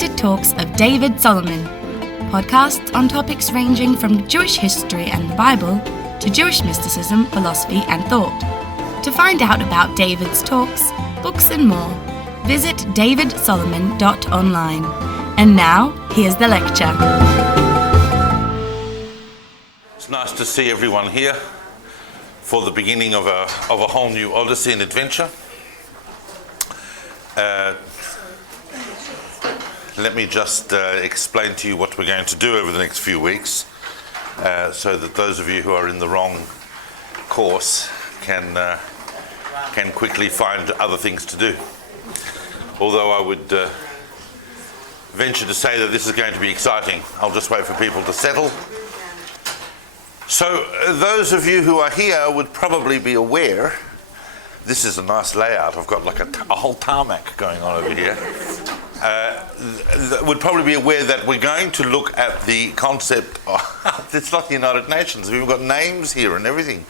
Selected Talks of David Solomon, podcasts on topics ranging from Jewish history and the Bible to Jewish mysticism, philosophy and thought. To find out about David's talks, books and more, visit davidsolomon.online. And now, here's the lecture. It's nice to see everyone here for the beginning of a whole new odyssey and adventure. Let me just explain to you what we're going to do over the next few weeks, so that those of you who are in the wrong course can quickly find other things to do. Although I would venture to say that this is going to be exciting. I'll just wait for people to settle. So those of you who are here would probably be aware, this is a nice layout, I've got like a whole tarmac going on over here, would probably be aware that we're going to look at the concept of, it's like the United Nations, we've got names here and everything.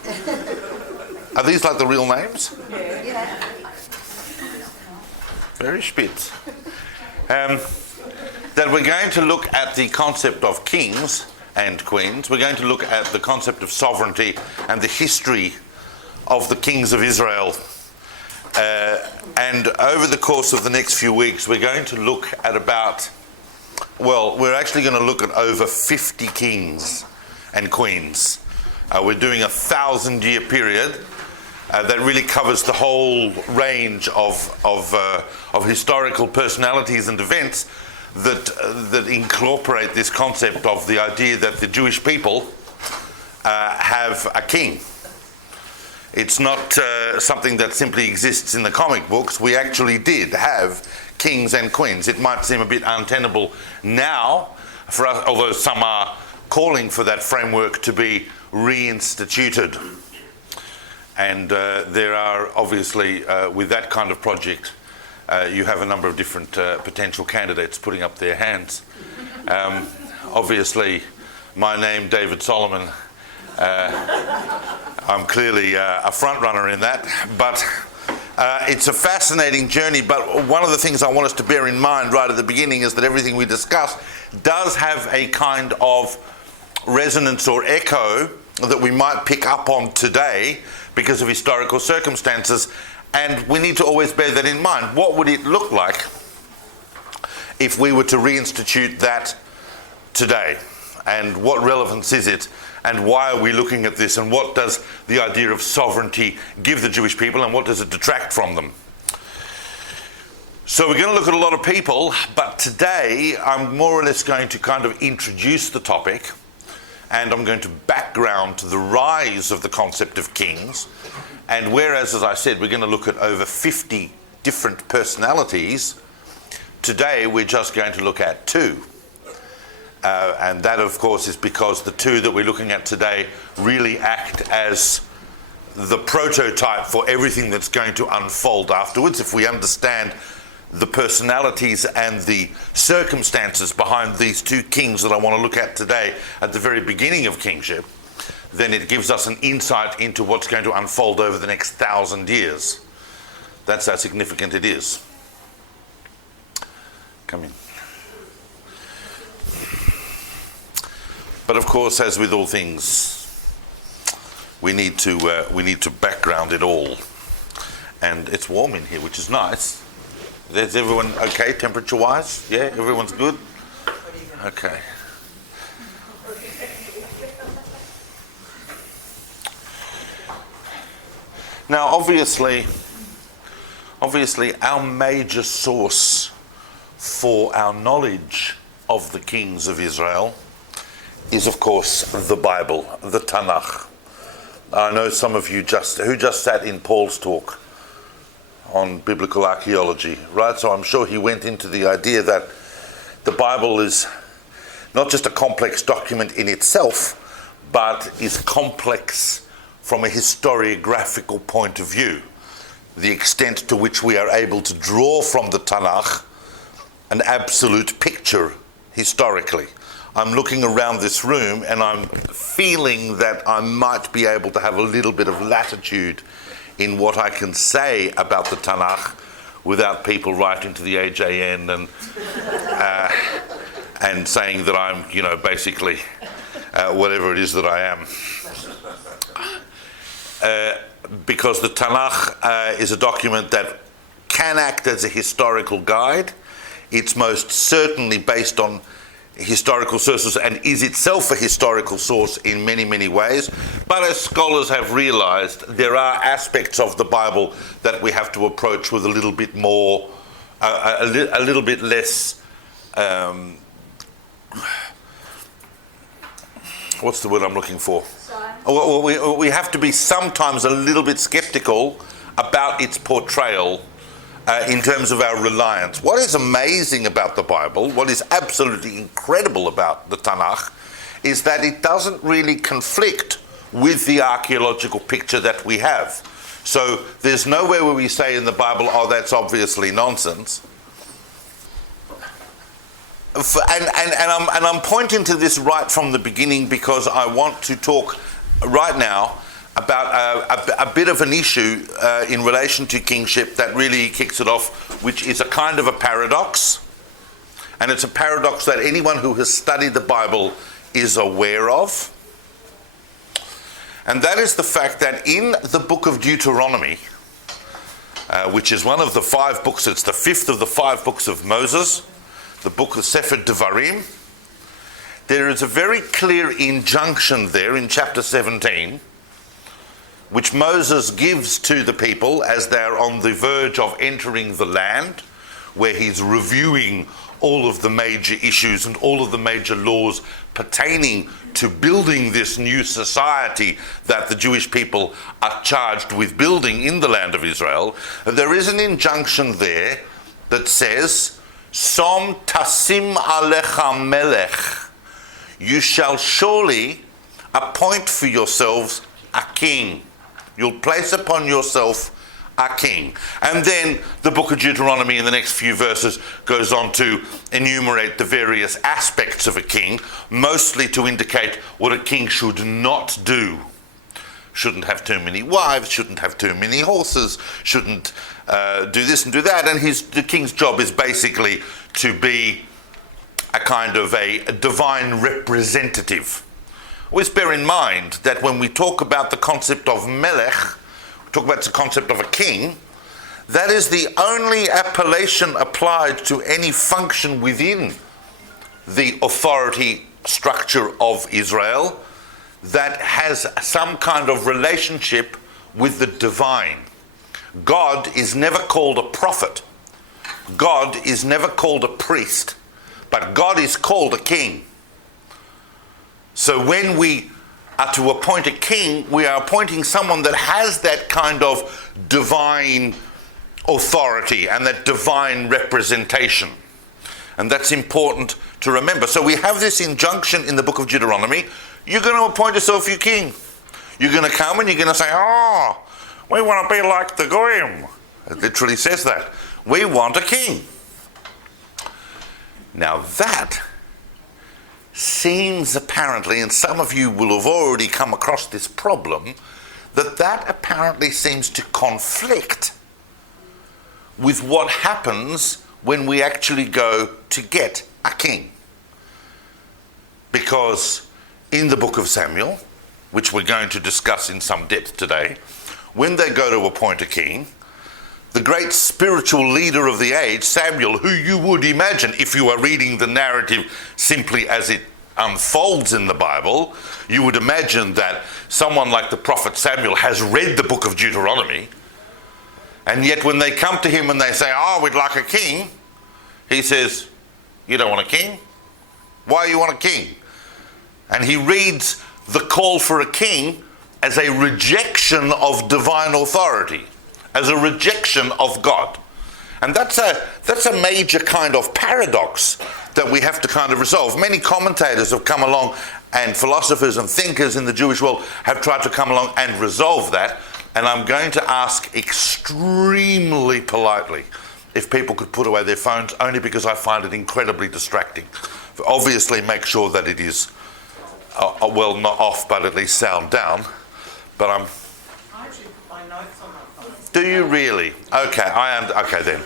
Are these like the real names? Yeah. Very spitz. That we're going to look at the concept of kings and queens. We're going to look at the concept of sovereignty and the history of the kings of Israel. And over the course of the next few weeks, we're going to look at we're actually going to look at over 50 kings and queens. We're doing a 1,000-year period that really covers the whole range of historical personalities and events that incorporate this concept of the idea that the Jewish people have a king. It's not something that simply exists in the comic books. We actually did have kings and queens. It might seem a bit untenable now for us, although some are calling for that framework to be reinstituted. And there are obviously, with that kind of project, you have a number of different potential candidates putting up their hands. Obviously, my name, David Solomon, I'm clearly a front runner in that, but it's a fascinating journey. But one of the things I want us to bear in mind right at the beginning is that everything we discuss does have a kind of resonance or echo that we might pick up on today because of historical circumstances, and we need to always bear that in mind. What would it look like if we were to reinstitute that today? And what relevance is it? And why are we looking at this? And what does the idea of sovereignty give the Jewish people? And what does it detract from them? So we're going to look at a lot of people, but today I'm more or less going to kind of introduce the topic, and I'm going to background the rise of the concept of kings. And whereas, as I said, we're going to look at over 50 different personalities, today we're just going to look at two. And that, of course, is because the two that we're looking at today really act as the prototype for everything that's going to unfold afterwards. If we understand the personalities and the circumstances behind these two kings that I want to look at today at the very beginning of kingship, then it gives us an insight into what's going to unfold over the next 1,000 years. That's how significant it is. Come in. But of course, as with all things, we need to background it all. And it's warm in here, which is nice. Is everyone okay, temperature-wise? Yeah, everyone's good? Okay. Now, obviously, our major source for our knowledge of the kings of Israel is, of course, the Bible, the Tanakh. I know some of you who just sat in Paul's talk on biblical archaeology, right? So I'm sure he went into the idea that the Bible is not just a complex document in itself, but is complex from a historiographical point of view. The extent to which we are able to draw from the Tanakh an absolute picture historically. I'm looking around this room and I'm feeling that I might be able to have a little bit of latitude in what I can say about the Tanakh without people writing to the AJN and saying that I'm, basically whatever it is that I am. Because the Tanakh is a document that can act as a historical guide. It's most certainly based on historical sources and is itself a historical source in many, many ways. But as scholars have realized, there are aspects of the Bible that we have to approach with a little bit more, a little bit less, what's the word I'm looking for? We have to be sometimes a little bit skeptical about its portrayal in terms of our reliance. What is amazing about the Bible, what is absolutely incredible about the Tanakh, is that it doesn't really conflict with the archaeological picture that we have. So there's nowhere where we say in the Bible, oh, that's obviously nonsense. And I'm pointing to this right from the beginning because I want to talk right now about a bit of an issue in relation to kingship that really kicks it off, which is a kind of a paradox. And it's a paradox that anyone who has studied the Bible is aware of. And that is the fact that in the book of Deuteronomy, which is one of the 5 books, it's the 5th of the 5 books of Moses, the book of Sefer Devarim, there is a very clear injunction there in chapter 17, which Moses gives to the people as they're on the verge of entering the land, where he's reviewing all of the major issues and all of the major laws pertaining to building this new society that the Jewish people are charged with building in the land of Israel. There is an injunction there that says, Som tasim alecha melech, you shall surely appoint for yourselves a king. You'll place upon yourself a king. And then the book of Deuteronomy in the next few verses goes on to enumerate the various aspects of a king, mostly to indicate what a king should not do. Shouldn't have too many wives, shouldn't have too many horses, shouldn't do this and do that. And the king's job is basically to be a kind of a divine representative. Always bear in mind that when we talk about the concept of melech, we talk about the concept of a king, that is the only appellation applied to any function within the authority structure of Israel that has some kind of relationship with the divine. God is never called a prophet. God is never called a priest. But God is called a king. So when we are to appoint a king, we are appointing someone that has that kind of divine authority and that divine representation. And that's important to remember. So we have this injunction in the book of Deuteronomy. You're going to appoint yourself your king. You're going to come and you're going to say, oh, we want to be like the Goyim. It literally says that. We want a king. Now that seems apparently, and some of you will have already come across this problem, that apparently seems to conflict with what happens when we actually go to get a king. Because in the book of Samuel, which we're going to discuss in some depth today, when they go to appoint a king, the great spiritual leader of the age, Samuel, who you would imagine, if you are reading the narrative simply as it unfolds in the Bible, you would imagine that someone like the prophet Samuel has read the book of Deuteronomy, and yet when they come to him and they say, oh, we'd like a king, he says, you don't want a king? Why do you want a king? And he reads the call for a king as a rejection of divine authority, as a rejection of God. And that's a major kind of paradox that we have to kind of resolve. Many commentators have come along, and philosophers and thinkers in the Jewish world have tried to come along and resolve that. And I'm going to ask extremely politely if people could put away their phones, only because I find it incredibly distracting. Obviously make sure that it is, well, not off, but at least sound down. But I actually put my notes on my Do you really? Okay, okay then.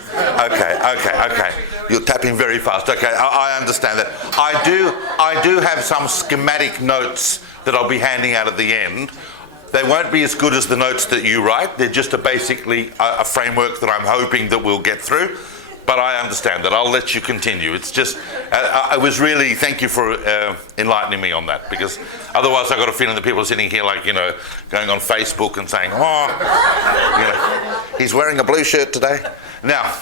Okay. You're tapping very fast. Okay, I understand that. I do have some schematic notes that I'll be handing out at the end. They won't be as good as the notes that you write. They're just basically a framework that I'm hoping that we'll get through. But I understand that. I'll let you continue. It's just, I was really, thank you for enlightening me on that, because otherwise I got a feeling that people are sitting here like, going on Facebook and saying, he's wearing a blue shirt today. Now,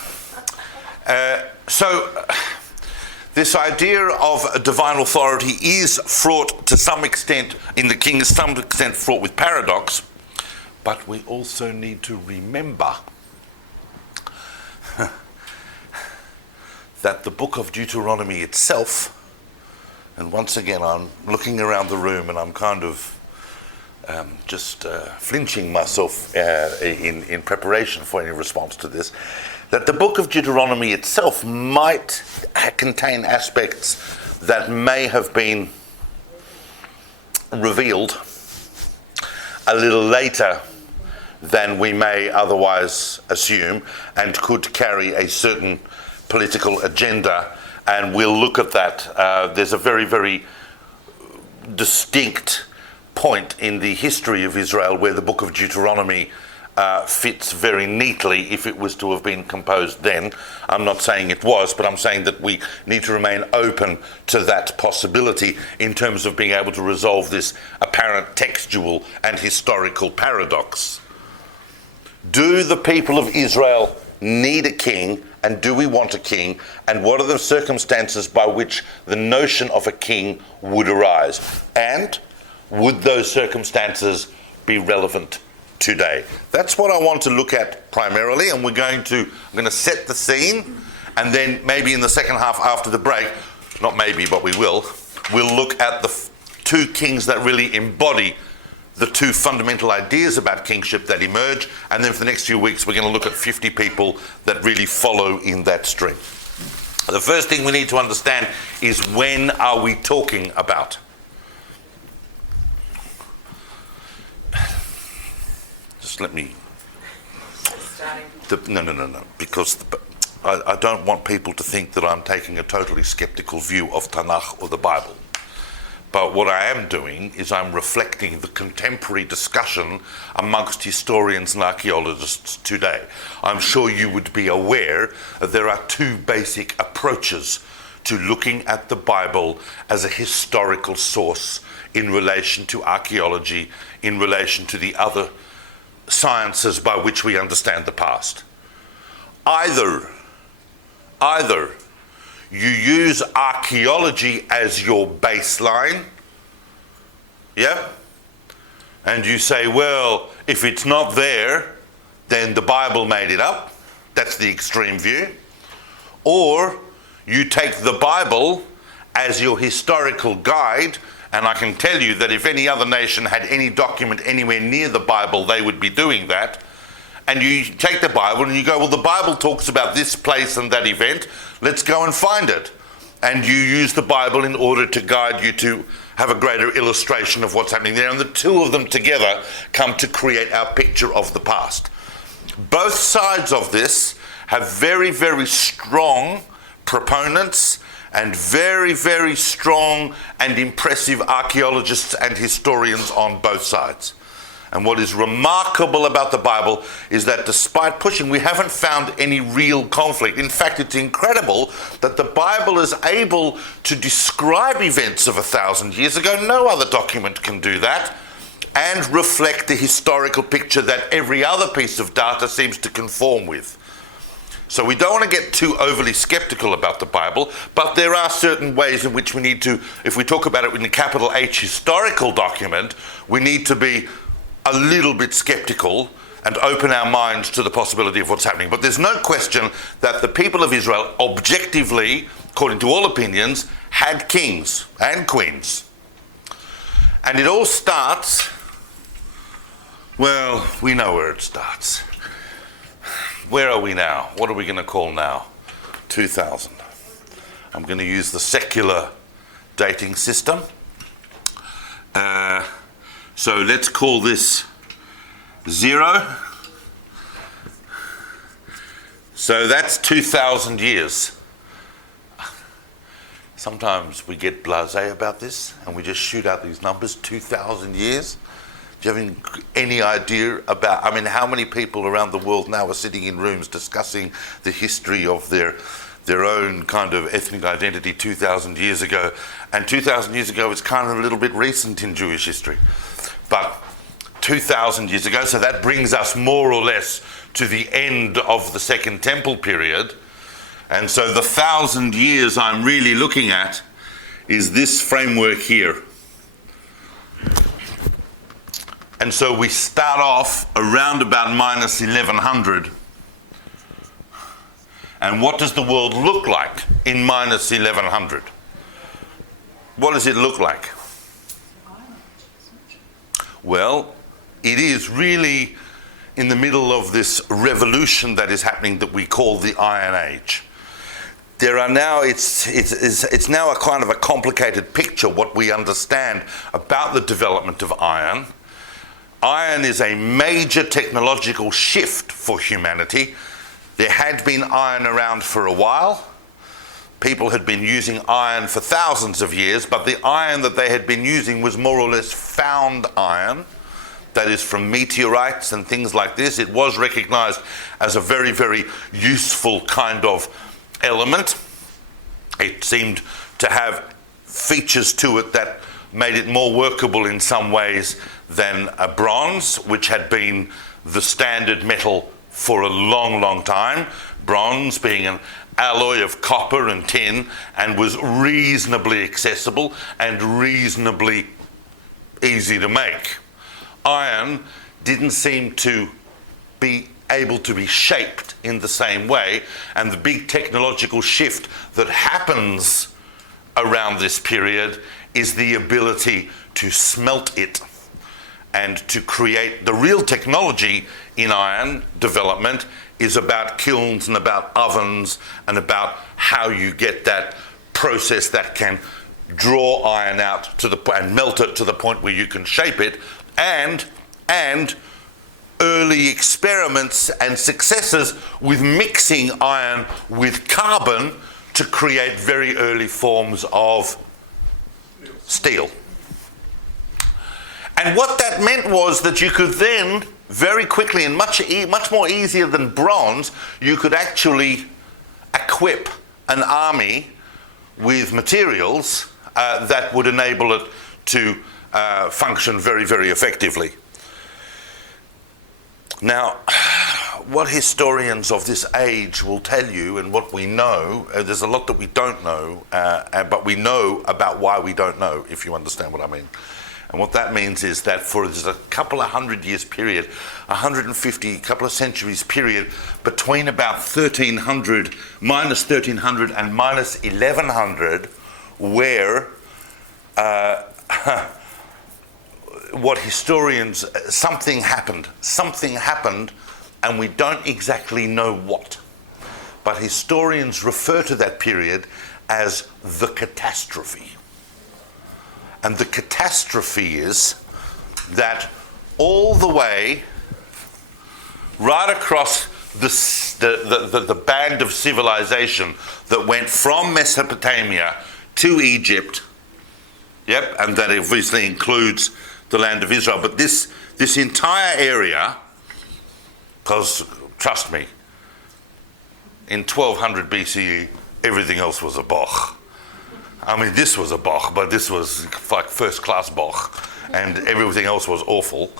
so this idea of divine authority is fraught to some extent, in the king, to some extent fraught with paradox, but we also need to remember that the book of Deuteronomy itself, and once again I'm looking around the room and I'm kind of just flinching myself in preparation for any response to this, that the book of Deuteronomy itself might contain aspects that may have been revealed a little later than we may otherwise assume, and could carry a certain political agenda, and we'll look at that. There's a very, very distinct point in the history of Israel where the book of Deuteronomy fits very neatly if it was to have been composed then. I'm not saying it was, but I'm saying that we need to remain open to that possibility in terms of being able to resolve this apparent textual and historical paradox. Do the people of Israel need a king, and do we want a king, and what are the circumstances by which the notion of a king would arise, and would those circumstances be relevant today? That's what I want to look at primarily, and I'm going to set the scene, and then maybe in the second half after the break, not maybe but we'll look at the two kings that really embody the two fundamental ideas about kingship that emerge, and then for the next few weeks we're going to look at 50 people that really follow in that stream. The first thing we need to understand is, when are we talking about? Just let me... No, because I don't want people to think that I'm taking a totally skeptical view of Tanakh or the Bible. But what I am doing is I'm reflecting the contemporary discussion amongst historians and archaeologists today. I'm sure you would be aware that there are two basic approaches to looking at the Bible as a historical source in relation to archaeology, in relation to the other sciences by which we understand the past. Either you use archaeology as your baseline, yeah? And you say, well, if it's not there, then the Bible made it up. That's the extreme view. Or you take the Bible as your historical guide, and I can tell you that if any other nation had any document anywhere near the Bible, they would be doing that. And you take the Bible and you go, well, the Bible talks about this place and that event. Let's go and find it. And you use the Bible in order to guide you to have a greater illustration of what's happening there. And the two of them together come to create our picture of the past. Both sides of this have very, very strong proponents and very, very strong and impressive archaeologists and historians on both sides. And what is remarkable about the Bible is that despite pushing, we haven't found any real conflict. In fact, it's incredible that the Bible is able to describe events of 1,000 years ago. No other document can do that. And reflect the historical picture that every other piece of data seems to conform with. So we don't want to get too overly skeptical about the Bible, but there are certain ways in which we need to, if we talk about it in a capital H historical document, we need to be a little bit skeptical and open our minds to the possibility of what's happening. But there's no question that the people of Israel, objectively, according to all opinions, had kings and queens. And it all starts, well, we know where it starts. Where are we now? What are we going to call now? 2000. I'm going to use the secular dating system. So let's call this 0. So that's 2,000 years. Sometimes we get blasé about this and we just shoot out these numbers, 2,000 years. Do you have any idea about, how many people around the world now are sitting in rooms discussing the history of their own kind of ethnic identity 2,000 years ago? And 2,000 years ago is kind of a little bit recent in Jewish history. But 2,000 years ago, so that brings us more or less to the end of the Second Temple period. And so the 1,000 years I'm really looking at is this framework here. And so we start off around about minus 1100. And what does the world look like in minus 1100? What does it look like? Well, it is really in the middle of this revolution that is happening that we call the Iron Age. There are now, it's now a kind of a complicated picture what we understand about the development of iron. Iron is a major technological shift for humanity. There had been iron around for a while. People had been using iron for thousands of years, but the iron that they had been using was more or less found iron. That is from meteorites and things like this. It was recognized as a very, very useful kind of element. It seemed to have features to it that made it more workable in some ways than a bronze, which had been the standard metal for a long, long time. Bronze being an alloy of copper and tin and was reasonably accessible and reasonably easy to make. Iron didn't seem to be able to be shaped in the same way, and the big technological shift that happens around this period is the ability to smelt it and to create the real technology in iron development is about kilns and about ovens and about how you get that process that can draw iron out to the and melt it to the point where you can shape it, and early experiments and successes with mixing iron with carbon to create very early forms of steel. And what that meant was that you could then very quickly and much more easier than bronze, you could actually equip an army with materials that would enable it to function very, very effectively. Now, what historians of this age will tell you and what we know, there's a lot that we don't know, but we know about why we don't know, if you understand what I mean. And what that means is that for there's a couple of 100 years period, 150, couple of centuries period, between about 1300, minus 1300 and minus 1100, where what historians, something happened, and we don't exactly know what. But historians refer to that period as the catastrophe. And the catastrophe is that all the way, right across the band of civilization that went from Mesopotamia to Egypt, and that obviously includes the land of Israel, but this entire area, because trust me, in 1200 BCE, everything else was a bog. I mean, this was a bog, but this was like first-class bog, and everything else was awful.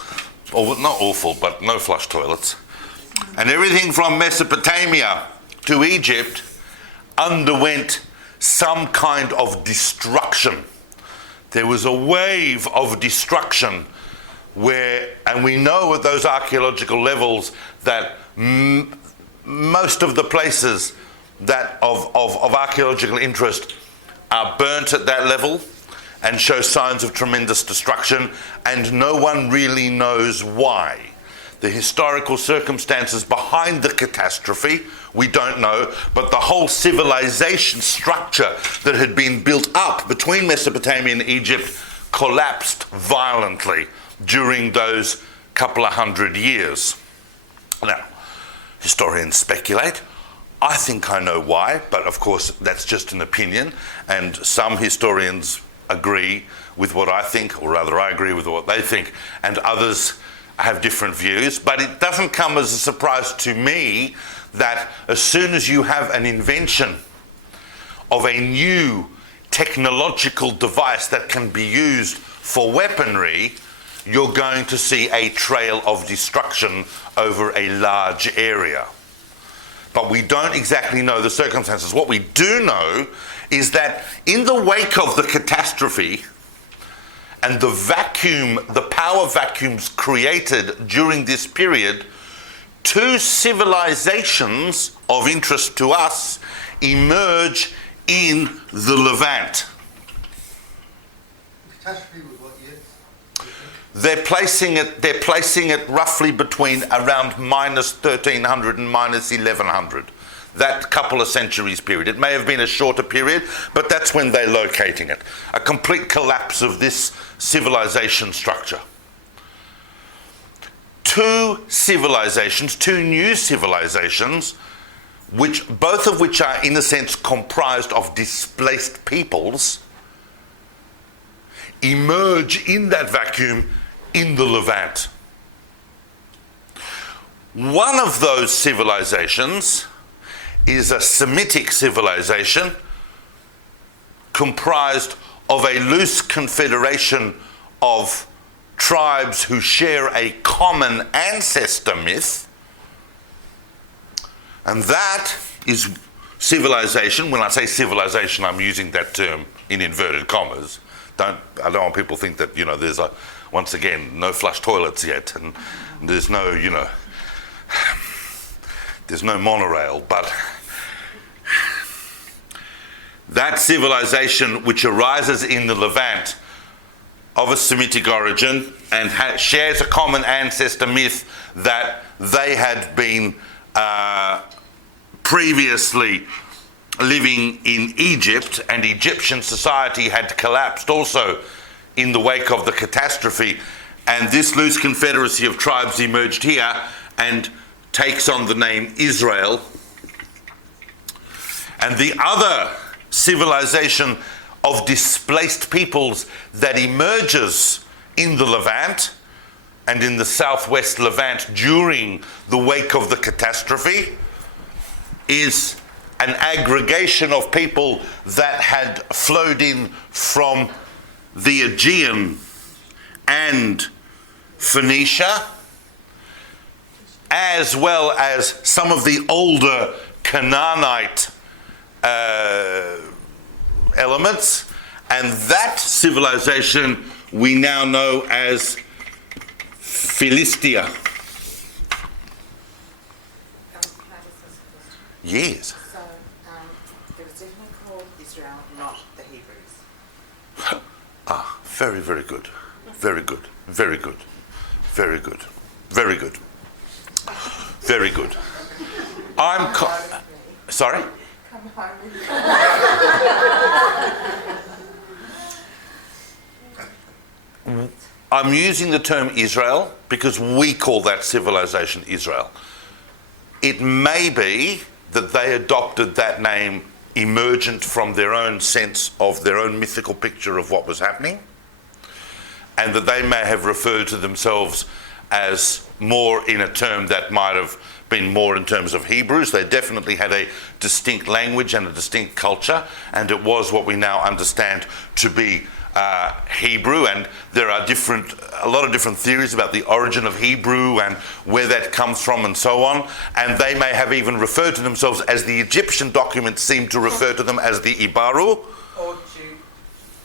Or not awful, but no flush toilets. And everything from Mesopotamia to Egypt underwent some kind of destruction. There was a wave of destruction where, and we know at those archaeological levels that most of the places that of archaeological interest are burnt at that level and show signs of tremendous destruction, and no one really knows why. The historical circumstances behind the catastrophe, we don't know, but the whole civilization structure that had been built up between Mesopotamia and Egypt collapsed violently during those couple of 100 years. Now, historians speculate, I think I know why, but of course that's just an opinion, and some historians agree with what I think, or rather I agree with what they think, and others have different views. But it doesn't come as a surprise to me that as soon as you have an invention of a new technological device that can be used for weaponry, you're going to see a trail of destruction over a large area. But we don't exactly know the circumstances. What we do know is that in the wake of the catastrophe and the vacuum, the power vacuums created during this period, two civilizations of interest to us emerge in the Levant. Catastrophe was what year? They're placing it roughly between around minus 1300 and minus 1100. That couple of centuries period. It may have been a shorter period, but that's when they're locating it. A complete collapse of this civilization structure. Two new civilizations, both of which are in a sense comprised of displaced peoples, emerge in that vacuum in the Levant. One of those civilizations is a Semitic civilization comprised of a loose confederation of tribes who share a common ancestor myth. And that is civilization. When I say civilization, I'm using that term in inverted commas. I don't want people to think that, there's once again, no flush toilets yet, and there's no, there's no monorail, but that civilization which arises in the Levant of a Semitic origin and shares a common ancestor myth that they had been previously living in Egypt, and Egyptian society had collapsed also in the wake of the catastrophe, and this loose confederacy of tribes emerged here and takes on the name Israel. And the other civilization of displaced peoples that emerges in the Levant and in the southwest Levant during the wake of the catastrophe is an aggregation of people that had flowed in from the Aegean and Phoenicia, as well as some of the older Canaanite elements, and that civilization we now know as Philistia. Yes. So, it was definitely called Israel, not the Hebrews. Very, very good. Very good. Very good. Very good. Very good. Very good. Sorry? Come home with me. I'm using the term Israel because we call that civilization Israel. It may be that they adopted that name emergent from their own sense of their own mythical picture of what was happening, and that they may have referred to themselves as more in a term that might have been more in terms of Hebrews. They definitely had a distinct language and a distinct culture, and it was what we now understand to be Hebrew. And there are a lot of different theories about the origin of Hebrew and where that comes from and so on. And they may have even referred to themselves as the Egyptian documents seem to refer to them as the Ibaru. Or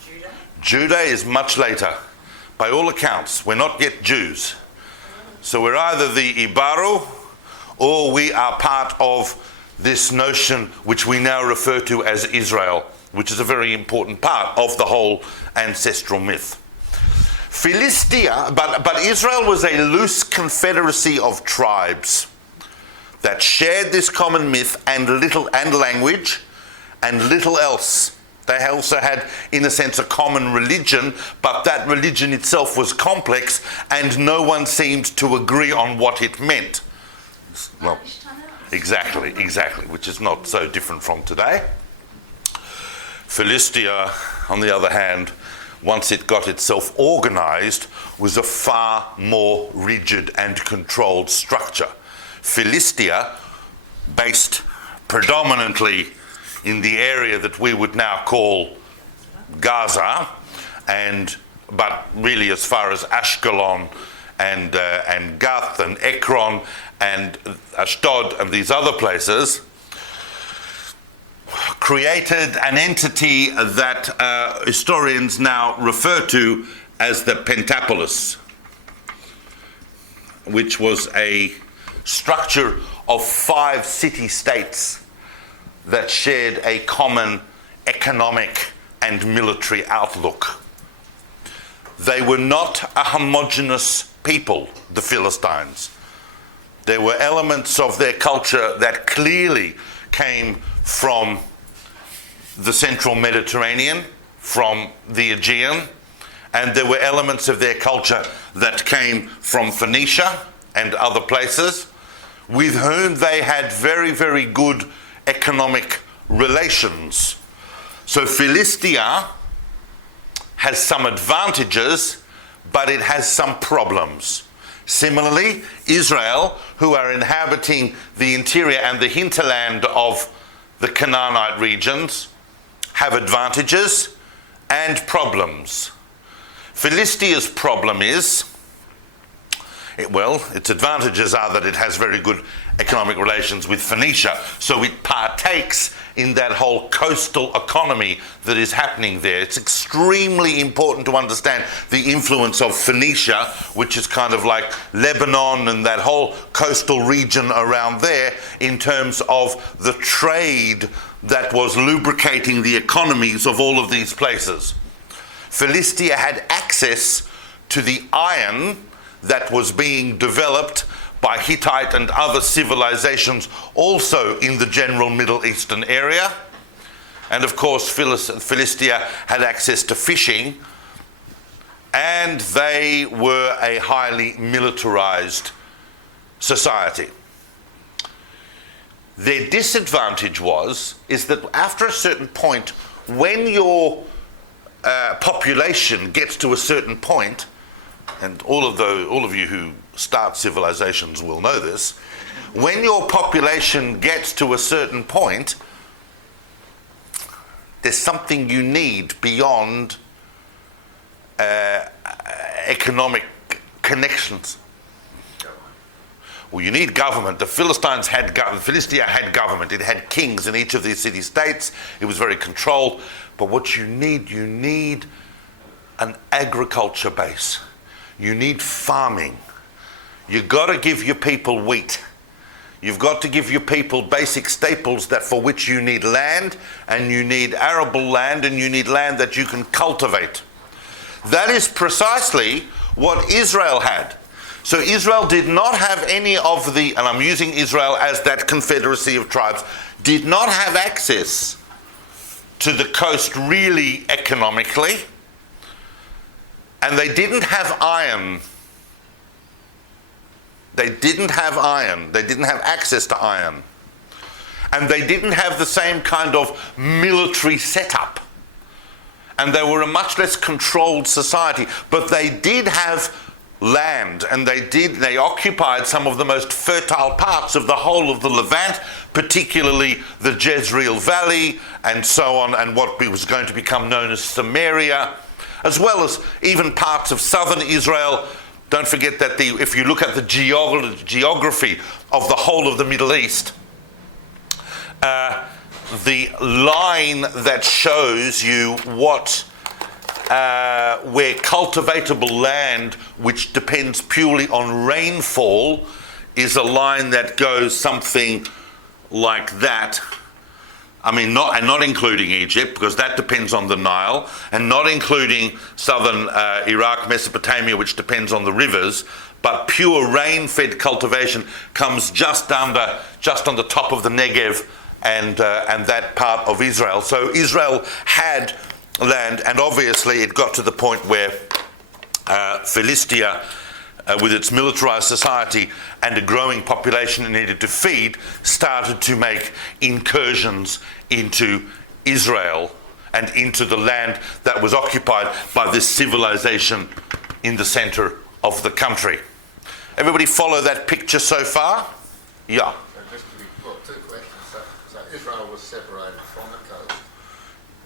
Judah? Judah is much later. By all accounts, we're not yet Jews. So we're either the Ibaru or we are part of this notion which we now refer to as Israel, which is a very important part of the whole ancestral myth. Philistia, but Israel was a loose confederacy of tribes that shared this common myth and language and little else. They also had, in a sense, a common religion, but that religion itself was complex and no one seemed to agree on what it meant. Well, exactly, which is not so different from today. Philistia, on the other hand, once it got itself organised, was a far more rigid and controlled structure. Philistia, based predominantly in the area that we would now call Gaza, but really as far as Ashkelon and Gath and Ekron and Ashdod and these other places, created an entity that historians now refer to as the Pentapolis, which was a structure of 5 city-states that shared a common economic and military outlook. They were not a homogeneous people, the Philistines. There were elements of their culture that clearly came from the central Mediterranean, from the Aegean, and there were elements of their culture that came from Phoenicia and other places, with whom they had very, very good economic relations. So Philistia has some advantages, but it has some problems. Similarly, Israel, who are inhabiting the interior and the hinterland of the Canaanite regions, have advantages and problems. Philistia's problem is, its advantages are that it has very good economic relations with Phoenicia, so it partakes in that whole coastal economy that is happening there. It's extremely important to understand the influence of Phoenicia, which is kind of like Lebanon and that whole coastal region around there, in terms of the trade that was lubricating the economies of all of these places. Philistia had access to the iron that was being developed by Hittite and other civilizations also in the general Middle Eastern area. And of course, Philistia had access to fishing, and they were a highly militarized society. Their disadvantage is that after a certain point, when your population gets to a certain point, and all of you who start civilizations will know this, when your population gets to a certain point, there's something you need beyond economic connections. Well, you need government. The Philistia had government. It had kings in each of these city-states. It was very controlled. But what you need an agriculture base. You need farming. You've got to give your people wheat. You've got to give your people basic staples for which you need land, and you need arable land, and you need land that you can cultivate. That is precisely what Israel had. So Israel did not have any of the, and I'm using Israel as that confederacy of tribes, did not have access to the coast really economically, and they didn't have iron. They didn't have iron. They didn't have access to iron. And they didn't have the same kind of military setup. And they were a much less controlled society. But they did have land, and they occupied some of the most fertile parts of the whole of the Levant, particularly the Jezreel Valley and so on, and what was going to become known as Samaria, as well as even parts of southern Israel. Don't forget that if you look at the geography of the whole of the Middle East, the line that shows you where cultivatable land, which depends purely on rainfall, is a line that goes something like that. I mean, not including Egypt, because that depends on the Nile, and not including southern Iraq, Mesopotamia, which depends on the rivers, but pure rain-fed cultivation comes just on the top of the Negev and that part of Israel. So Israel had land, and obviously it got to the point where Philistia with its militarized society and a growing population it needed to feed, started to make incursions into Israel and into the land that was occupied by this civilization in the center of the country. Everybody follow that picture so far? Yeah. So just to be, well, two questions. So Israel was separated from the coast.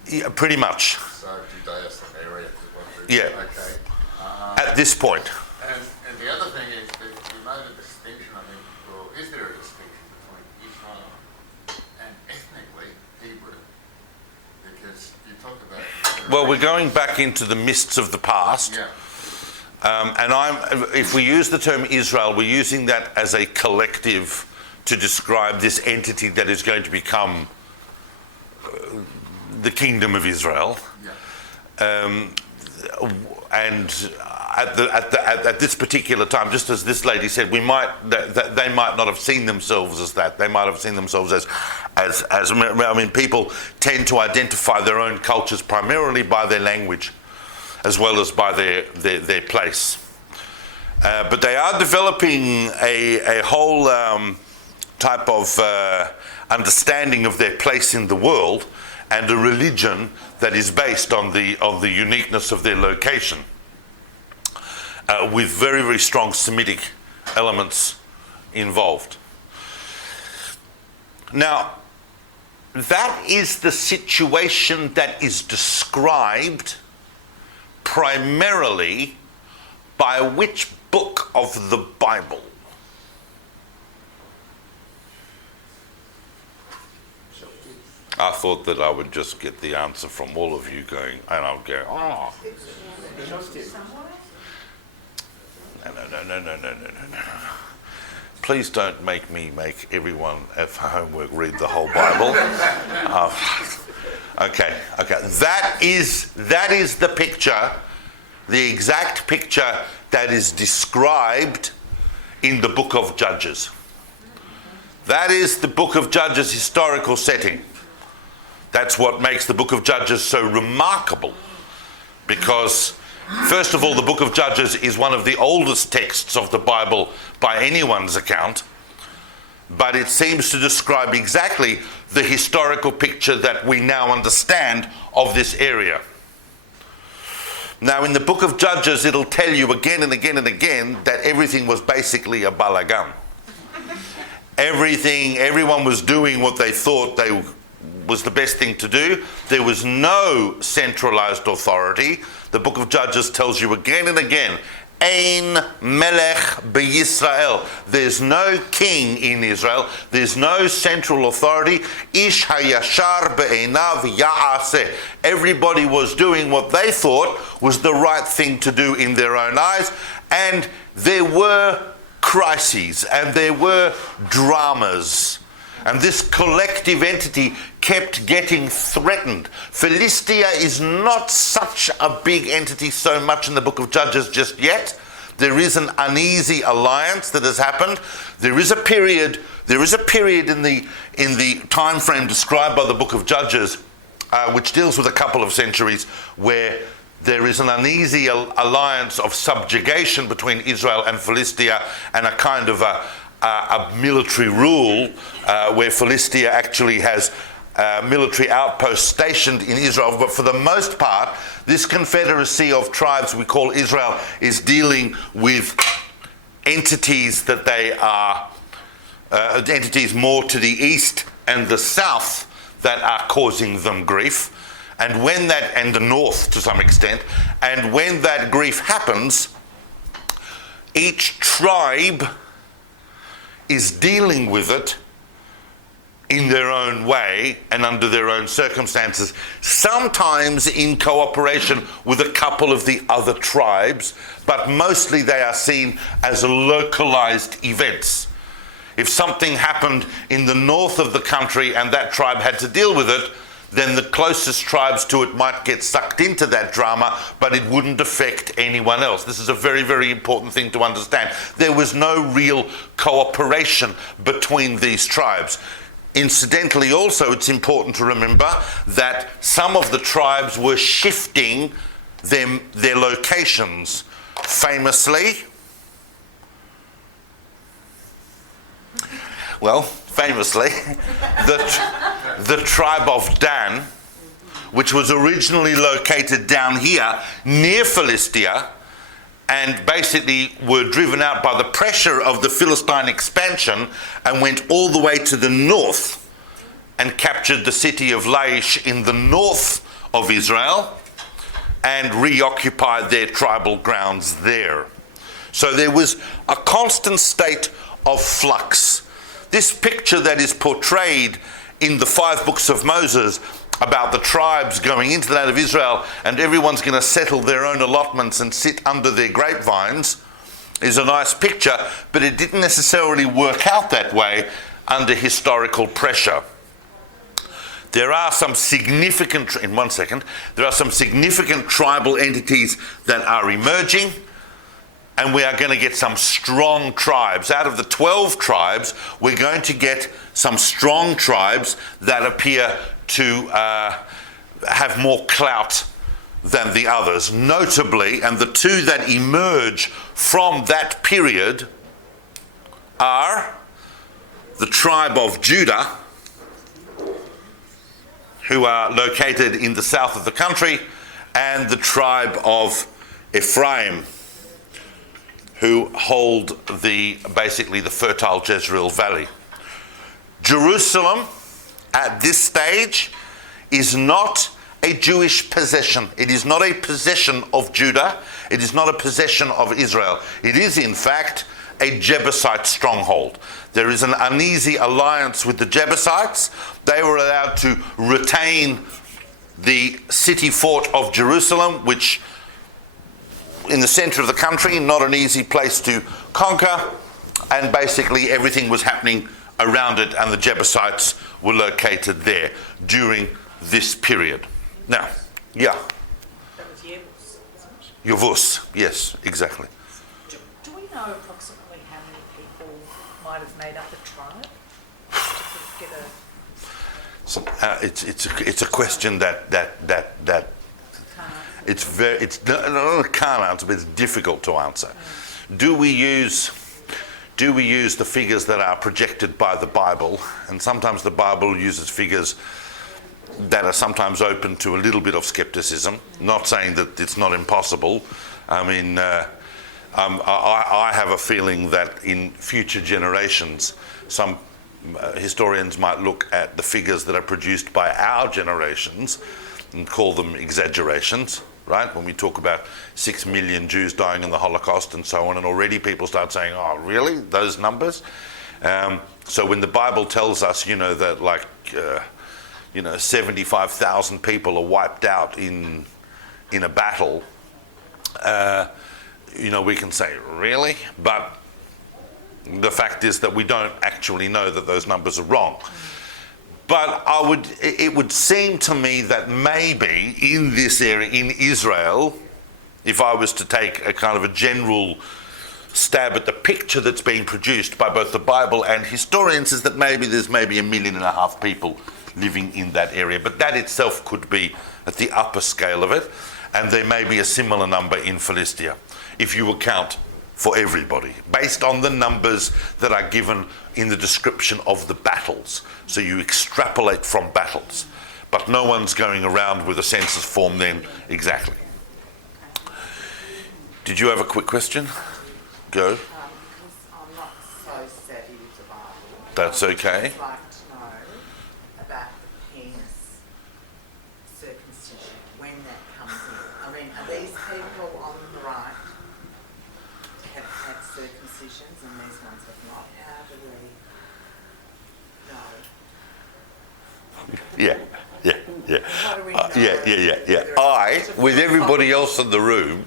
Yeah, pretty much. So Judea area is what Yeah. Okay. At this point. And the other thing is that you made a distinction, I think, well, is there a distinction between Israel and ethnically Hebrew? Because you talk about... Well, we're going back into the mists of the past. Yeah. If we use the term Israel, we're using that as a collective to describe this entity that is going to become the kingdom of Israel. Yeah. And at this particular time, just as this lady said, they might not have seen themselves as that. They might have seen themselves as people tend to identify their own cultures primarily by their language, as well as by their place. But they are developing a whole type of understanding of their place in the world, and a religion that is based on the uniqueness of their location, with very, very strong Semitic elements involved. Now, that is the situation that is described primarily by which book of the Bible? I thought that I would just get the answer from all of you going, and I'll go, oh. No. Please don't make me make everyone at homework read the whole Bible. Okay. That is the picture, the exact picture that is described in the book of Judges. That is the book of Judges' historical setting. That's what makes the book of Judges so remarkable, because first of all, the book of Judges is one of the oldest texts of the Bible by anyone's account, but it seems to describe exactly the historical picture that we now understand of this area. Now, in the book of Judges, it'll tell you again and again and again that everything was basically a balagan. Everyone was doing what they thought was the best thing to do. There was no centralized authority. The book of Judges tells you again and again, Ein melech b'Yisrael. There's no king in Israel. There's no central authority. Ish hayashar be'einav ya'aseh. Everybody was doing what they thought was the right thing to do in their own eyes. And there were crises and there were dramas. And this collective entity kept getting threatened. Philistia is not such a big entity so much in the book of Judges just yet. There is an uneasy alliance that has happened. There is a period in the time frame described by the book of Judges, which deals with a couple of centuries, where there is an uneasy alliance of subjugation between Israel and Philistia, and a kind of a military rule where Philistia actually has military outposts stationed in Israel. But for the most part, this confederacy of tribes we call Israel is dealing with entities that they are entities more to the east and the south that are causing them grief, and the north to some extent, and when that grief happens, each tribe is dealing with it in their own way and under their own circumstances, sometimes in cooperation with a couple of the other tribes, but mostly they are seen as localized events. If something happened in the north of the country and that tribe had to deal with it, then the closest tribes to it might get sucked into that drama, but it wouldn't affect anyone else. This is a very, very important thing to understand. There was no real cooperation between these tribes. Incidentally, also, it's important to remember that some of the tribes were shifting their locations. Famously, well, famously, the tribe of Dan, which was originally located down here near Philistia, and basically were driven out by the pressure of the Philistine expansion and went all the way to the north and captured the city of Laish in the north of Israel and reoccupied their tribal grounds there. So there was a constant state of flux. This picture that is portrayed in the 5 books of Moses about the tribes going into the land of Israel and everyone's going to settle their own allotments and sit under their grapevines is a nice picture, but it didn't necessarily work out that way under historical pressure. There are some significant tribal entities that are emerging, and we are going to get some strong tribes. Out of the 12 tribes, we're going to get some strong tribes that appear to have more clout than the others. Notably, and the 2 that emerge from that period are the tribe of Judah, who are located in the south of the country, and the tribe of Ephraim, who hold basically the fertile Jezreel Valley. Jerusalem, at this stage, is not a Jewish possession. It is not a possession of Judah. It is not a possession of Israel. It is, in fact, a Jebusite stronghold. There is an uneasy alliance with the Jebusites. They were allowed to retain the city fort of Jerusalem, which in the center of the country, not an easy place to conquer, and basically everything was happening around it, and the Jebusites were located there during this period. Now, yeah. That was Yevus, isn't it? Yevus, yes, exactly. Do we know approximately how many people might have made up a tribe? Just to get It's a question that can't answer, but it's difficult to answer. Do we use the figures that are projected by the Bible? And sometimes the Bible uses figures that are sometimes open to a little bit of skepticism. Not saying that it's not impossible. I mean, I have a feeling that in future generations, some historians might look at the figures that are produced by our generations and call them exaggerations, right? When we talk about 6 million Jews dying in the Holocaust and so on, and already people start saying, oh, really? Those numbers? So when the Bible tells us, that 75,000 people are wiped out in a battle, we can say, really? But the fact is that we don't actually know that those numbers are wrong. But it would seem to me that maybe in this area, in Israel, if I was to take a kind of a general stab at the picture that's being produced by both the Bible and historians, is that there's 1.5 million people living in that area. But that itself could be at the upper scale of it, and there may be a similar number in Philistia, if you account for everybody, based on the numbers that are given in the description of the battles. So you extrapolate from battles, but no one's going around with a census form then exactly. Did you have a quick question? Go. Because I'm not so savvy with the Bible. That's okay. I'd like to know about the penis circumcision, when that comes in. I mean, are these people on the right have had circumcisions and these ones have not? How do we know? Yeah. How do we know? Yeah. I, with everybody else in the room,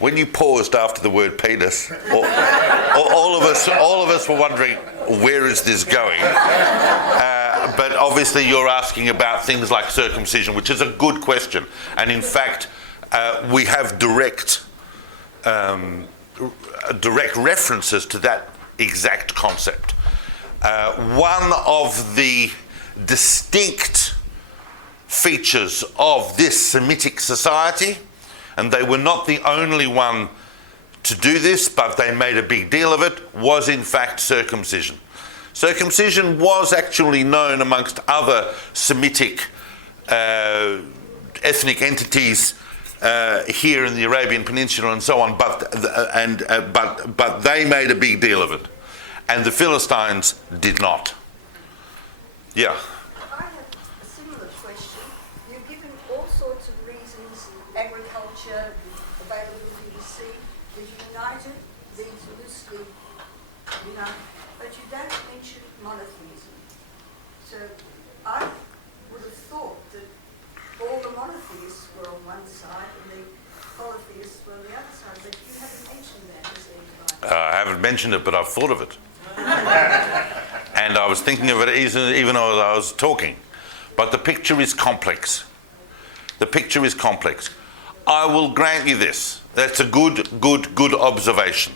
when you paused after the word penis, all of us were wondering, where is this going? But obviously you're asking about things like circumcision, which is a good question. And in fact, we have direct references to that exact concept. One of the distinct features of this Semitic society, and they were not the only one to do this, but they made a big deal of it, was in fact circumcision. Circumcision was actually known amongst other Semitic ethnic entities here in the Arabian Peninsula and so on, but they made a big deal of it, and the Philistines did not. Yeah. I have a similar question. You've given all sorts of reasons: agriculture, availability of seed. You've united these loosely, but you don't mention monotheism. So I would have thought that all the monotheists were on one side and the polytheists were on the other side, but you haven't mentioned that, has anybody? I haven't mentioned it, but I've thought of it. And I was thinking of it even though I was talking. But the picture is complex. The picture is complex. I will grant you this. That's a good observation.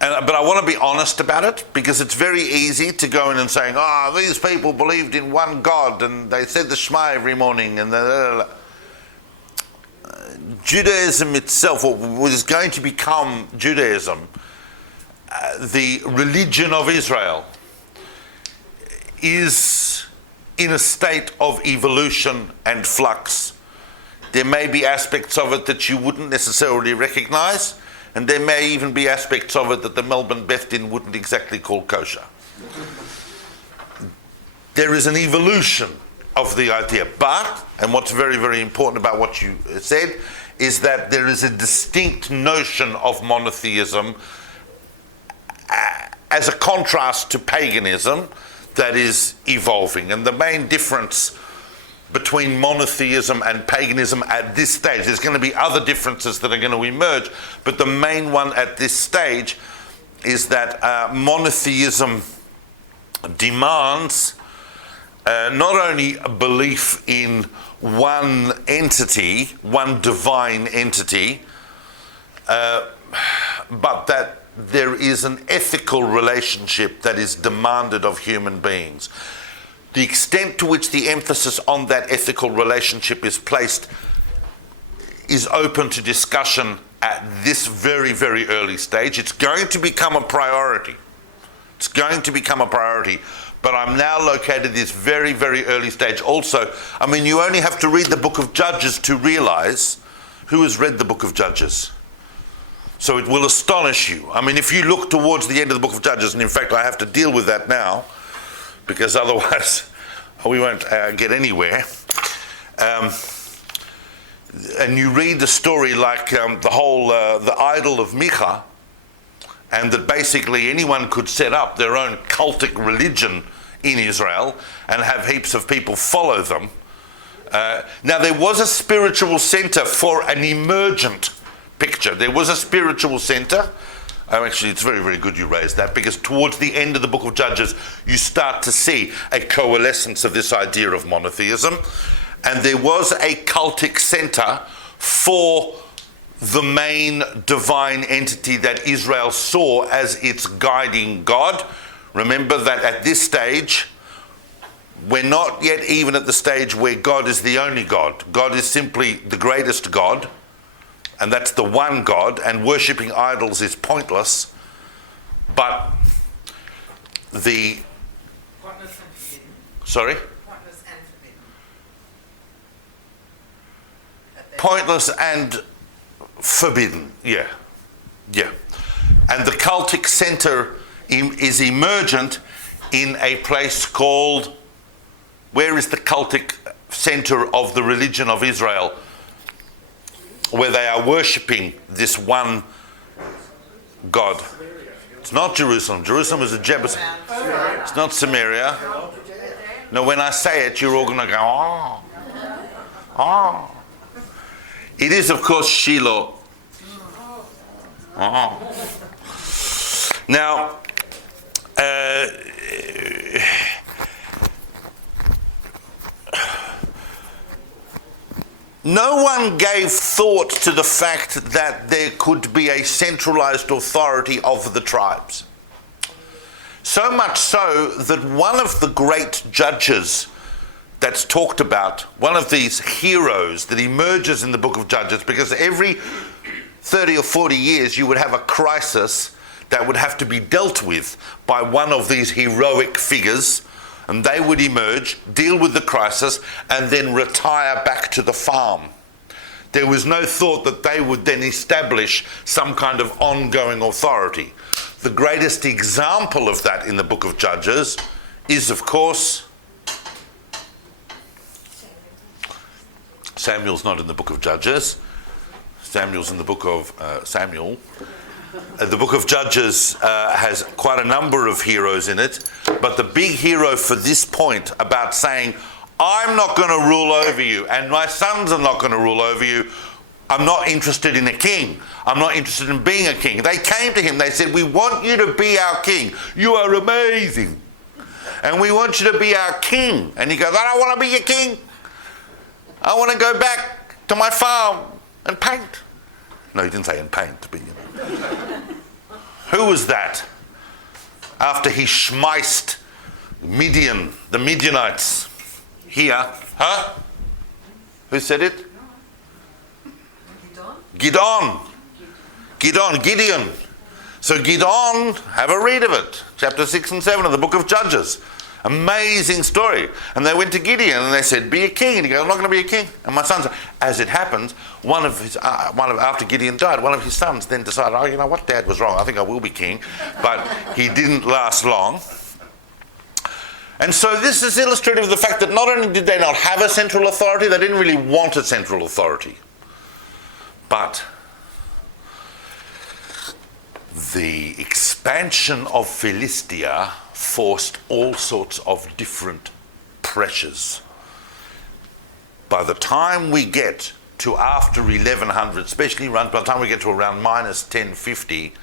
But I want to be honest about it, because it's very easy to go in and saying, these people believed in one God and they said the Shema every morning and Judaism itself, or was going to become Judaism, the religion of Israel, is in a state of evolution and flux. There may be aspects of it that you wouldn't necessarily recognize, and there may even be aspects of it that the Melbourne Beth Din wouldn't exactly call kosher. There is an evolution of the idea, but, and what's very, very important about what you said, is that there is a distinct notion of monotheism as a contrast to paganism that is evolving. And the main difference between monotheism and paganism at this stage, there's going to be other differences that are going to emerge, but the main one at this stage is that monotheism demands not only a belief in one entity, one divine entity, but that there is an ethical relationship that is demanded of human beings. The extent to which the emphasis on that ethical relationship is placed is open to discussion at this very, very early stage. It's going to become a priority. It's going to become a priority. But I'm now located at this very, very early stage. Also, you only have to read the book of Judges to realize who has read the book of Judges. So it will astonish you. If you look towards the end of the book of Judges, and in fact I have to deal with that now, because otherwise we won't get anywhere. And you read the story like the idol of Micha, and that basically anyone could set up their own cultic religion in Israel and have heaps of people follow them. Now there was a spiritual center for an emergent picture. There was a spiritual center. Actually, it's very, very good you raised that, because towards the end of the book of Judges, you start to see a coalescence of this idea of monotheism. And there was a cultic center for the main divine entity that Israel saw as its guiding God. Remember that at this stage, we're not yet even at the stage where God is the only God. God is simply the greatest God, and that's the one God, and worshipping idols is pointless. But the... Pointless and forbidden. Sorry? Pointless and forbidden. Pointless and forbidden, yeah. And the cultic center is emergent in a place called... Where is the cultic center of the religion of Israel? Where they are worshipping this one God. It's not Jerusalem. Jerusalem is a Jebus. It's not Samaria. No, when I say it, you're all going to go, oh. It is, of course, Shiloh. Oh. Now, no one gave thought to the fact that there could be a centralized authority of the tribes. So much so that one of the great judges that's talked about, one of these heroes that emerges in the book of Judges, because every 30 or 40 years you would have a crisis that would have to be dealt with by one of these heroic figures, and they would emerge, deal with the crisis, and then retire back to the farm. There was no thought that they would then establish some kind of ongoing authority. The greatest example of that in the book of Judges is, of course, Samuel's not in the book of Judges. Samuel's in the book of Samuel. The book of Judges has quite a number of heroes in it, but the big hero for this point about saying, I'm not going to rule over you, and my sons are not going to rule over you. I'm not interested in a king. I'm not interested in being a king. They came to him, they said, we want you to be our king. You are amazing. And we want you to be our king. And he goes, I don't want to be your king. I want to go back to my farm and paint. No, he didn't say and paint, but Who was that? After he smiced Midian, the Midianites. Here. Huh? Who said it? Gideon. So Gideon, have a read of it. Chapter 6 and 7 of the book of Judges. Amazing story. And they went to Gideon and they said, be a king. And he goes, I'm not going to be a king. And my sons, as it happens, after Gideon died, one of his sons then decided, oh, you know what, Dad was wrong. I think I will be king. But he didn't last long. And so this is illustrative of the fact that not only did they not have a central authority, they didn't really want a central authority. But the expansion of Philistia forced all sorts of different pressures. By the time we get to after 1100, especially by the time we get to around minus 1050,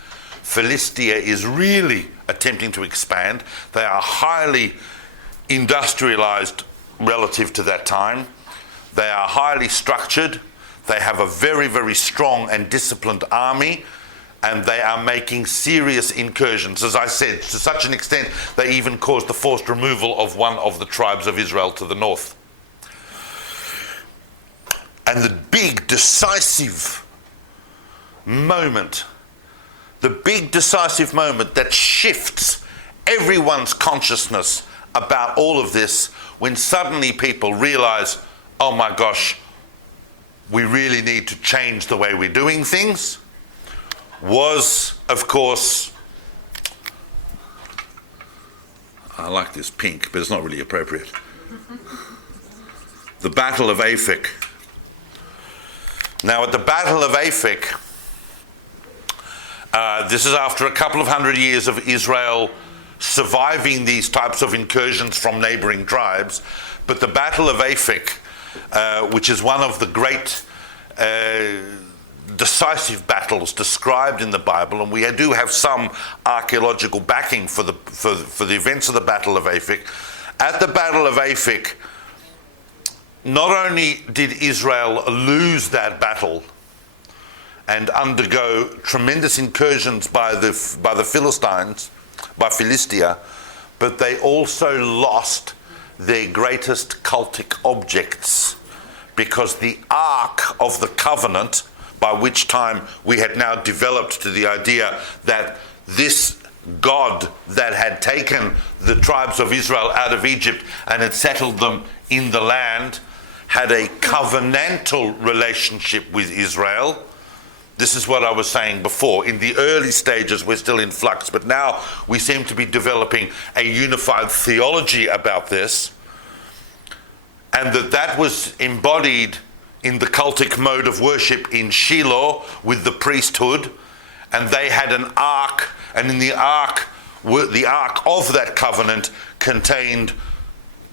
Philistia is really attempting to expand. They are highly industrialized relative to that time. They are highly structured. They have a very, very strong and disciplined army, and they are making serious incursions. As I said, to such an extent, they even caused the forced removal of one of the tribes of Israel to the north. And the big decisive moment that shifts everyone's consciousness about all of this, when suddenly people realize, oh my gosh, we really need to change the way we're doing things, was, of course, I like this pink, but it's not really appropriate. The Battle of Epochs. Now, at the Battle of Epochs, this is after a couple of hundred years of Israel surviving these types of incursions from neighboring tribes, but the Battle of Epochs, which is one of the great decisive battles described in the Bible, and we do have some archaeological backing for the events of the Battle of Epochs. At the Battle of Epochs, not only did Israel lose that battle and undergo tremendous incursions by the Philistines, by Philistia, but they also lost their greatest cultic objects, because the Ark of the Covenant, by which time we had now developed to the idea that this God that had taken the tribes of Israel out of Egypt and had settled them in the land, had a covenantal relationship with Israel. This is what I was saying before. In the early stages, we're still in flux, but now we seem to be developing a unified theology about this, and that was embodied in the cultic mode of worship in Shiloh with the priesthood, and they had an ark, and in the ark of that covenant contained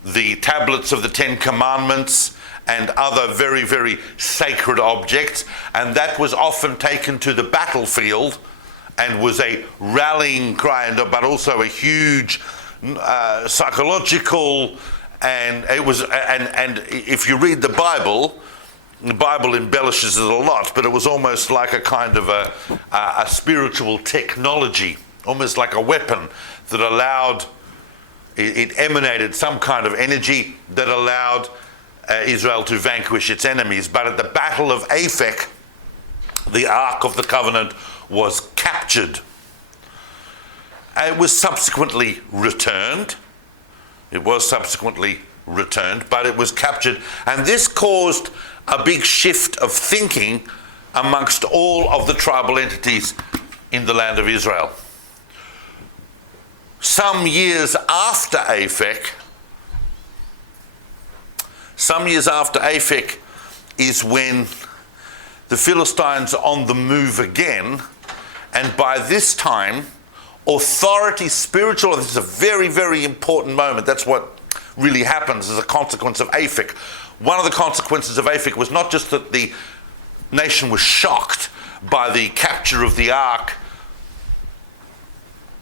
the tablets of the Ten Commandments and other very, very sacred objects, and that was often taken to the battlefield and was a rallying cry, but also a huge psychological, and it was, and if you read the Bible embellishes it a lot, but it was almost like a kind of a spiritual technology, almost like a weapon that allowed It emanated some kind of energy that allowed Israel to vanquish its enemies. But at the Battle of Epochs, the Ark of the Covenant was captured. It was subsequently returned. But it was captured. And this caused a big shift of thinking amongst all of the tribal entities in the land of Israel. Some years after Epochs is when the Philistines are on the move again, and by this time, authority, spiritual, this is a very, very important moment. That's what really happens as a consequence of Epochs. One of the consequences of Epochs was not just that the nation was shocked by the capture of the ark,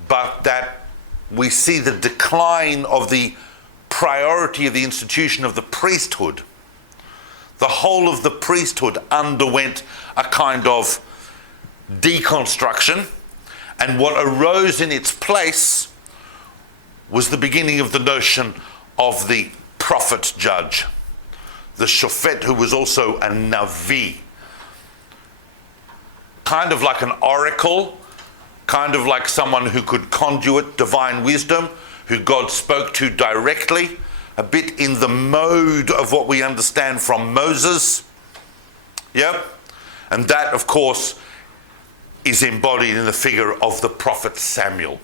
but that we see the decline of the priority of the institution of the priesthood. The whole of the priesthood underwent a kind of deconstruction, and what arose in its place was the beginning of the notion of the prophet judge, the shofet, who was also a navi, kind of like an oracle, kind of like someone who could conduit divine wisdom, who God spoke to directly, a bit in the mode of what we understand from Moses. Yep. And that, of course, is embodied in the figure of the prophet Samuel.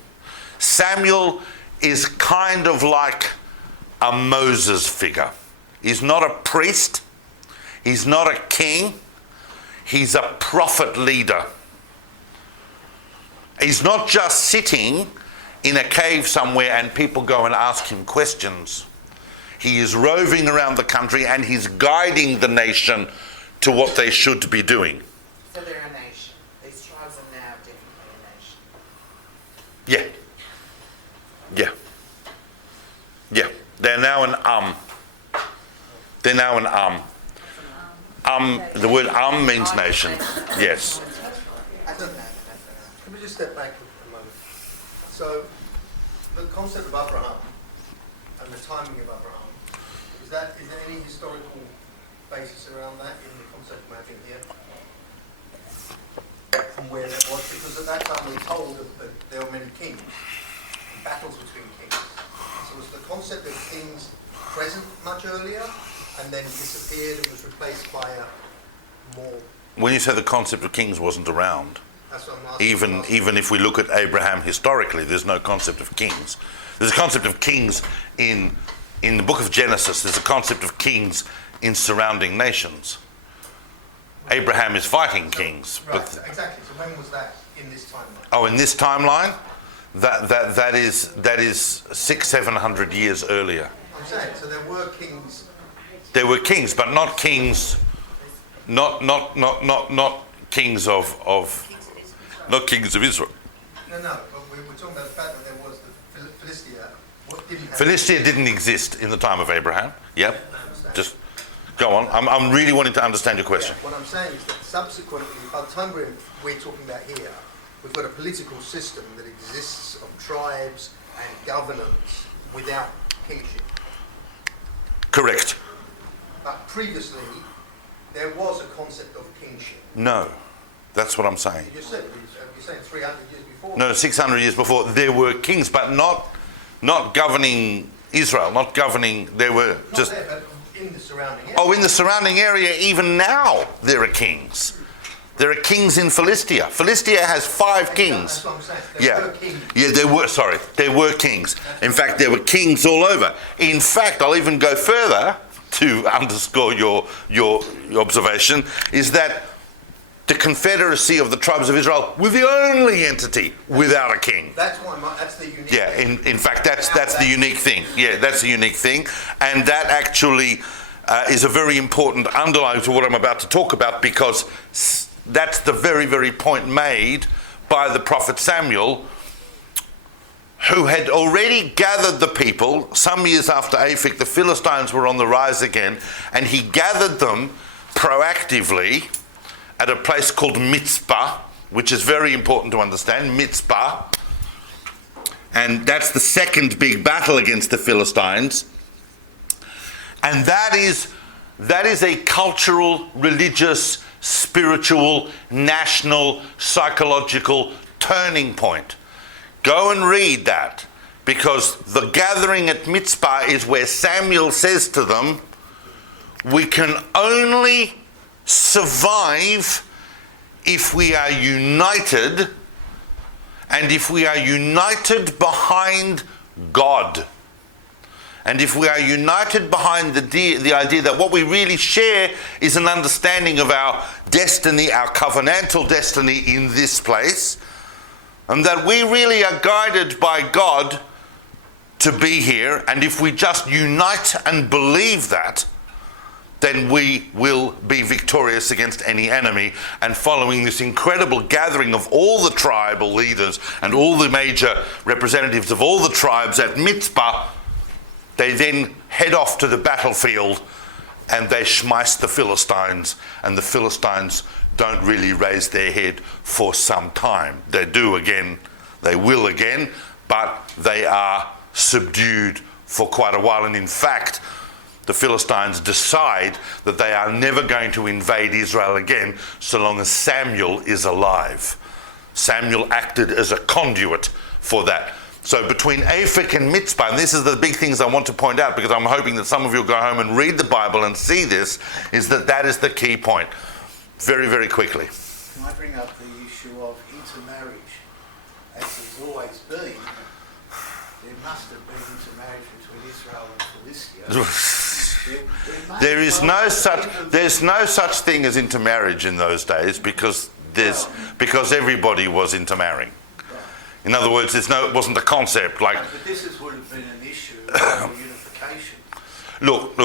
Samuel is kind of like a Moses figure. He's not a priest. He's not a king. He's a prophet leader. He's not just sitting in a cave somewhere and people go and ask him questions. He is roving around the country and he's guiding the nation to what they should be doing. So they're a nation. These tribes are now definitely a nation. Yeah. They're now an the word means nation. Yes. I didn't know that. Can we just step back a moment? So, the concept of Abraham and the timing of Abraham, is there any historical basis around that in the concept of magic here? From where that was? Because at that time we're told that there were many kings, and battles between kings. So was the concept of kings present much earlier and then disappeared and was replaced by a more... When you say the concept of kings wasn't around, That's what I'm asking. even if we look at Abraham historically, there's no concept of kings. There's a concept of kings in the book of Genesis. There's a concept of kings in surrounding nations. Abraham is fighting kings. Right, But exactly. So when was that in this timeline? oh, in this timeline, that is 600-700 years earlier. I'm saying, so there were kings. There were kings, but not kings, not kings of not kings of Israel. No, but we were talking about the fact that there was the Philistia. What didn't have... Philistia didn't exist in the time of Abraham. Yep. Just go on. I'm really wanting to understand your question. Yeah, what I'm saying is that subsequently, by the time we're talking about here, we've got a political system that exists of tribes and governance without kingship. Correct. But previously, there was a concept of kingship. No, that's what I'm saying. You just said, you're saying 300 years before. No, 600 years before there were kings, but not governing Israel, not governing. There were just. Not there, but in the surrounding area. Oh, in the surrounding area, even now there are kings. There are kings in Philistia. Philistia has 5 kings. That's what I'm saying. There were kings. In fact, there were kings all over. In fact, I'll even go further to underscore your observation, is that the Confederacy of the Tribes of Israel were the only entity without a king. That's the unique Yeah, thing. in fact, that's the unique thing. Yeah, that's the unique thing. And that actually is a very important underline to what I'm about to talk about, because that's the very, very point made by the prophet Samuel, who had already gathered the people. Some years after Epochs, the Philistines were on the rise again, and he gathered them proactively at a place called Mitzpah, which is very important to understand, Mitzpah. And that's the second big battle against the Philistines. And that is a cultural, religious, spiritual, national, psychological turning point. Go and read that, because the gathering at Mizpah is where Samuel says to them, we can only survive if we are united, and if we are united behind God. And if we are united behind the idea that what we really share is an understanding of our destiny, our covenantal destiny in this place, and that we really are guided by God to be here, and if we just unite and believe that, then we will be victorious against any enemy. And following this incredible gathering of all the tribal leaders and all the major representatives of all the tribes at Mizpah, they then head off to the battlefield and they schmeiss the Philistines, and the Philistines don't really raise their head for some time. They do again, they will again, but they are subdued for quite a while. And in fact, the Philistines decide that they are never going to invade Israel again so long as Samuel is alive. Samuel acted as a conduit for that. So between Epochs and Mizpah, and this is the big things I want to point out, because I'm hoping that some of you will go home and read the Bible and see this, is that is the key point. Very, very quickly. Can I bring up the issue of intermarriage? As there's always been, there must have been intermarriage between Israel and Philistia. There's no such thing as intermarriage in those days, because everybody was intermarrying. In other words, it wasn't a concept like. But this would have been an issue of unification. Look.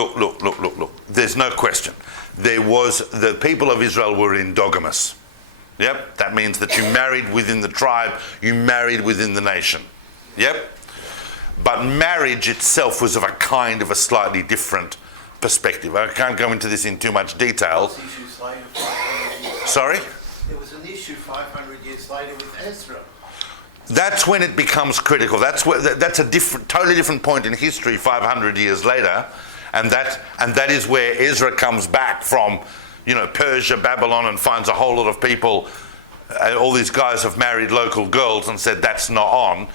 There's no question. The people of Israel were endogamous. Yep, that means that you married within the tribe, you married within the nation. Yep. But marriage itself was of a slightly different perspective. I can't go into this in too much detail. Sorry? There was an issue 500 years later with Ezra. That's when it becomes critical. That's a totally different point in history 500 years later. And that is where Ezra comes back from, Persia, Babylon, and finds a whole lot of people, all these guys have married local girls, and said that's not on.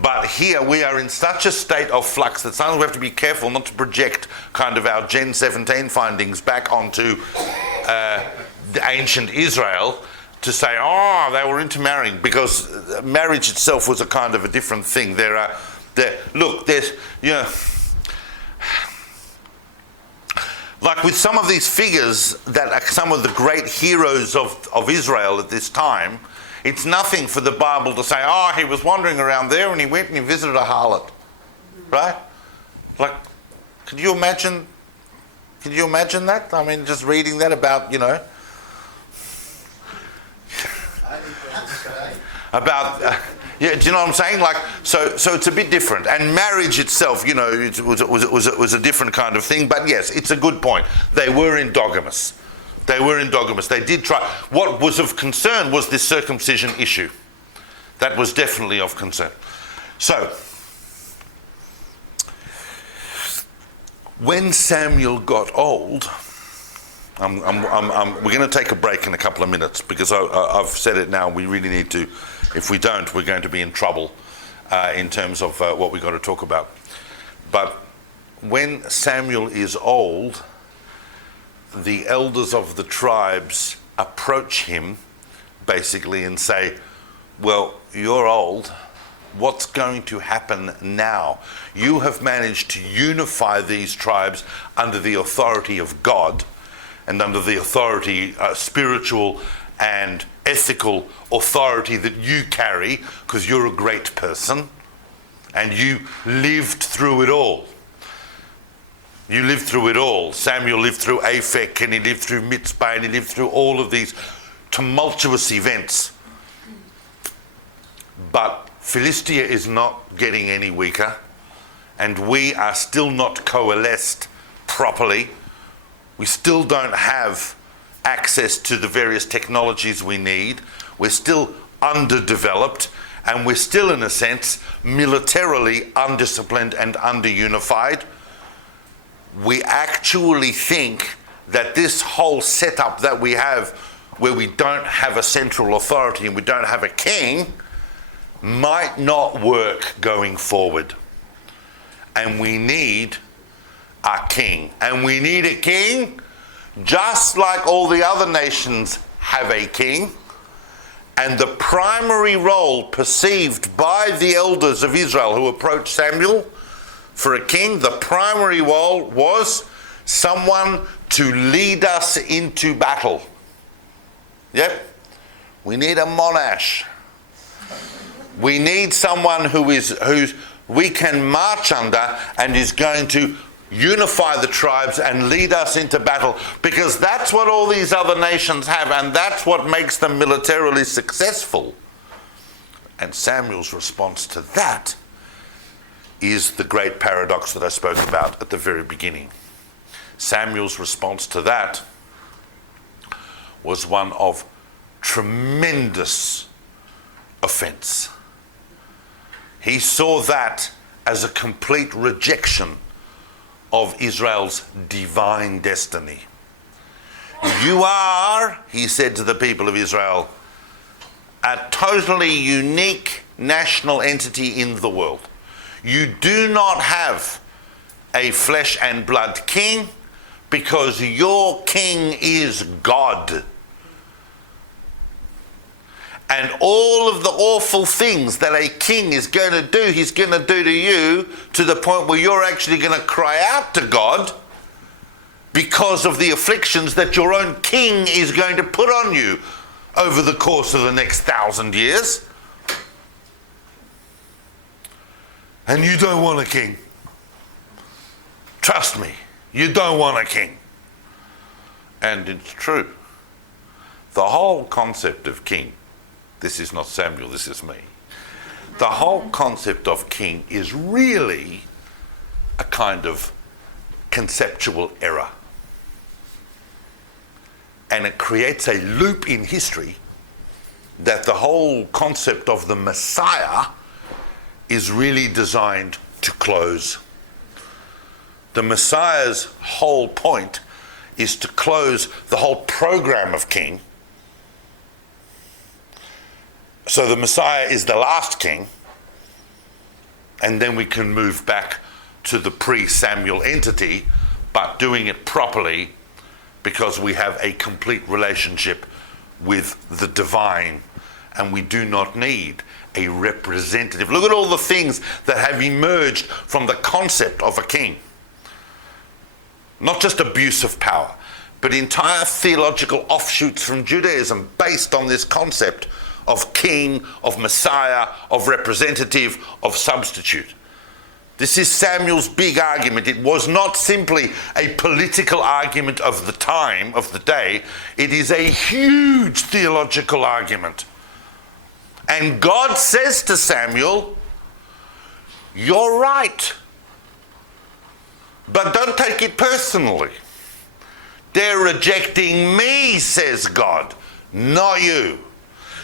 But here we are in such a state of flux that sometimes we have to be careful not to project kind of our Gen 17 findings back onto the ancient Israel to say, they were intermarrying, because marriage itself was a kind of a different thing. Like with some of these figures that are some of the great heroes of Israel at this time, it's nothing for the Bible to say, he was wandering around there and he went and he visited a harlot. Right? Like, could you imagine that? I mean, just reading that about, do you know what I'm saying? Like, so it's a bit different. And marriage itself, it was a different kind of thing. But yes, it's a good point. They were endogamous. They did try. What was of concern was this circumcision issue. That was definitely of concern. So, when Samuel got old, we're going to take a break in a couple of minutes, because I've said it now. We really need to. If we don't, we're going to be in trouble in terms of what we've got to talk about. But when Samuel is old, the elders of the tribes approach him basically and say, well, you're old. What's going to happen now? You have managed to unify these tribes under the authority of God and under the authority, spiritual and ethical authority that you carry, because you're a great person and you lived through it all. Samuel lived through Epochs, and he lived through Mizpah, and he lived through all of these tumultuous events. But Philistia is not getting any weaker, and we are still not coalesced properly. We still don't have access to the various technologies we need. We're still underdeveloped, and we're still, in a sense, militarily undisciplined and underunified. We actually think that this whole setup that we have, where we don't have a central authority and we don't have a king, might not work going forward. And we need a king. And we need a king just like all the other nations have a king. And the primary role perceived by the elders of Israel who approached Samuel for a king, the primary role was someone to lead us into battle. Yep. We need a monarch. We need someone who's we can march under and is going to unify the tribes and lead us into battle, because that's what all these other nations have, and that's what makes them militarily successful. And Samuel's response to that is the great paradox that I spoke about at the very beginning. Samuel's response to that was one of tremendous offense. He saw that as a complete rejection of Israel's divine destiny. You are, he said to the people of Israel, a totally unique national entity in the world. You do not have a flesh and blood king, because your king is God. And all of the awful things that a king is going to do, he's going to do to you, to the point where you're actually going to cry out to God because of the afflictions that your own king is going to put on you over the course of the next 1,000 years. And you don't want a king. Trust me, you don't want a king. And it's true. The whole concept of king, this is not Samuel, this is me. The whole concept of king is really a kind of conceptual error. And it creates a loop in history that the whole concept of the Messiah is really designed to close. The Messiah's whole point is to close the whole program of king. So the Messiah is the last king, and then we can move back to the pre-Samuel entity, but doing it properly, because we have a complete relationship with the divine, and we do not need a representative. Look at all the things that have emerged from the concept of a king. Not just abuse of power, but entire theological offshoots from Judaism based on this concept of king, of Messiah, of representative, of substitute. This is Samuel's big argument. It was not simply a political argument of the time, of the day. It is a huge theological argument. And God says to Samuel, you're right. But don't take it personally. They're rejecting me, says God, not you.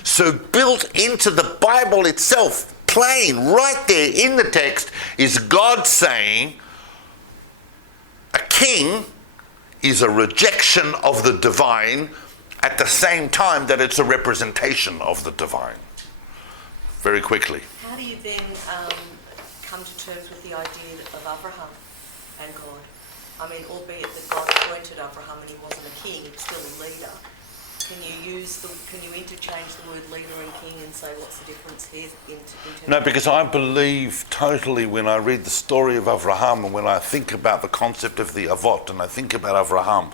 So built into the Bible itself, plain, right there in the text, is God saying a king is a rejection of the divine at the same time that it's a representation of the divine. Very quickly. How do you then come to terms with the idea of Abraham and God? I mean, albeit that God appointed Abraham and he wasn't a king, he was still a leader. Can you interchange the word leader and king and say what's the difference here? No, because I believe totally when I read the story of Abraham and when I think about the concept of the Avot and I think about Abraham,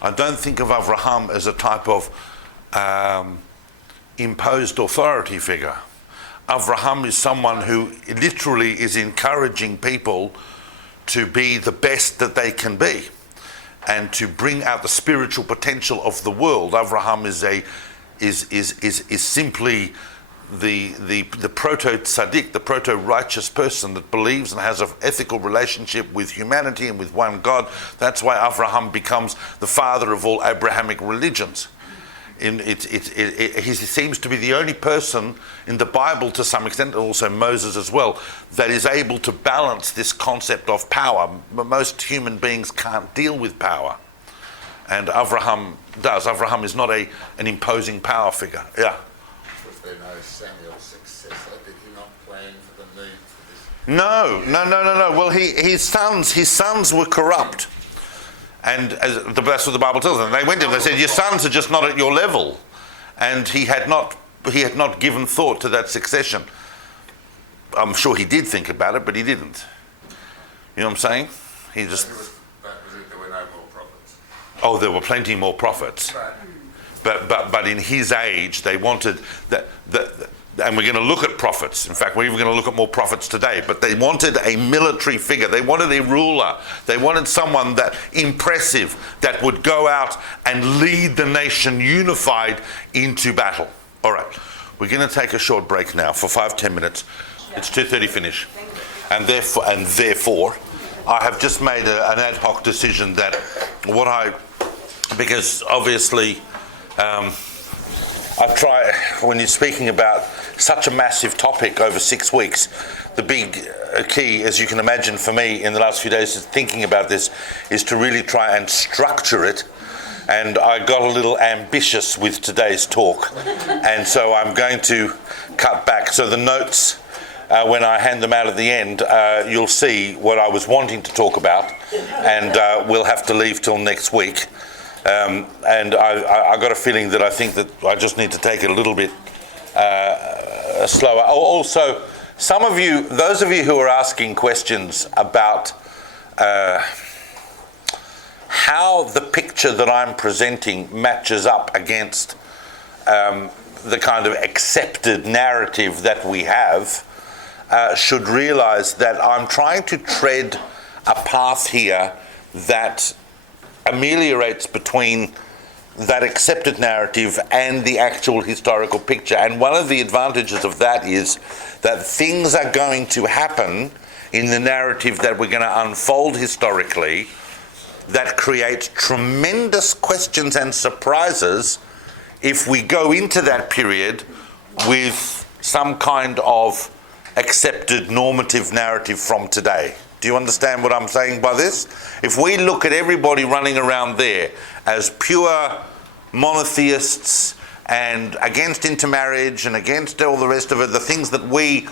I don't think of Abraham as a type of imposed authority figure. Abraham is someone who literally is encouraging people to be the best that they can be and to bring out the spiritual potential of the world. Abraham is simply the proto-tzaddik, the proto-righteous person that believes and has an ethical relationship with humanity and with one God. That's why Abraham becomes the father of all Abrahamic religions. He seems to be the only person in the Bible, to some extent, and also Moses as well, that is able to balance this concept of power. Most human beings can't deal with power, and Abraham does. Abraham is not an imposing power figure. Yeah. Was there no Samuel's successor? Did he not plan for the need for this? No. Well, his sons were corrupt. And that's what the Bible tells them. They went to him, they said, your sons are just not at your level. And he had not given thought to that succession. I'm sure he did think about it, but he didn't. You know what I'm saying? He just... There were no more prophets. Oh, there were plenty more prophets. But in his age, they wanted... and we're going to look at prophets. In fact, we're even going to look at more prophets today. But they wanted a military figure. They wanted a ruler. They wanted someone that impressive, that would go out and lead the nation unified into battle. All right. We're going to take a short break now for 5-10 minutes. It's 2:30 finish. And therefore, I have just made an ad hoc decision that because obviously... I try, when you're speaking about such a massive topic over 6 weeks, the big key, as you can imagine for me in the last few days, is thinking about this, is to really try and structure it. And I got a little ambitious with today's talk. And so I'm going to cut back. So the notes, when I hand them out at the end, you'll see what I was wanting to talk about. And we'll have to leave till next week. And I got a feeling that I think that I just need to take it a little bit slower. Also, some of you, those of you who are asking questions about how the picture that I'm presenting matches up against the kind of accepted narrative that we have, should realize that I'm trying to tread a path here that ameliorates between that accepted narrative and the actual historical picture. And one of the advantages of that is that things are going to happen in the narrative that we're going to unfold historically that creates tremendous questions and surprises if we go into that period with some kind of accepted normative narrative from today. Do you understand what I'm saying by this? If we look at everybody running around there as pure monotheists and against intermarriage and against all the rest of it, the things that we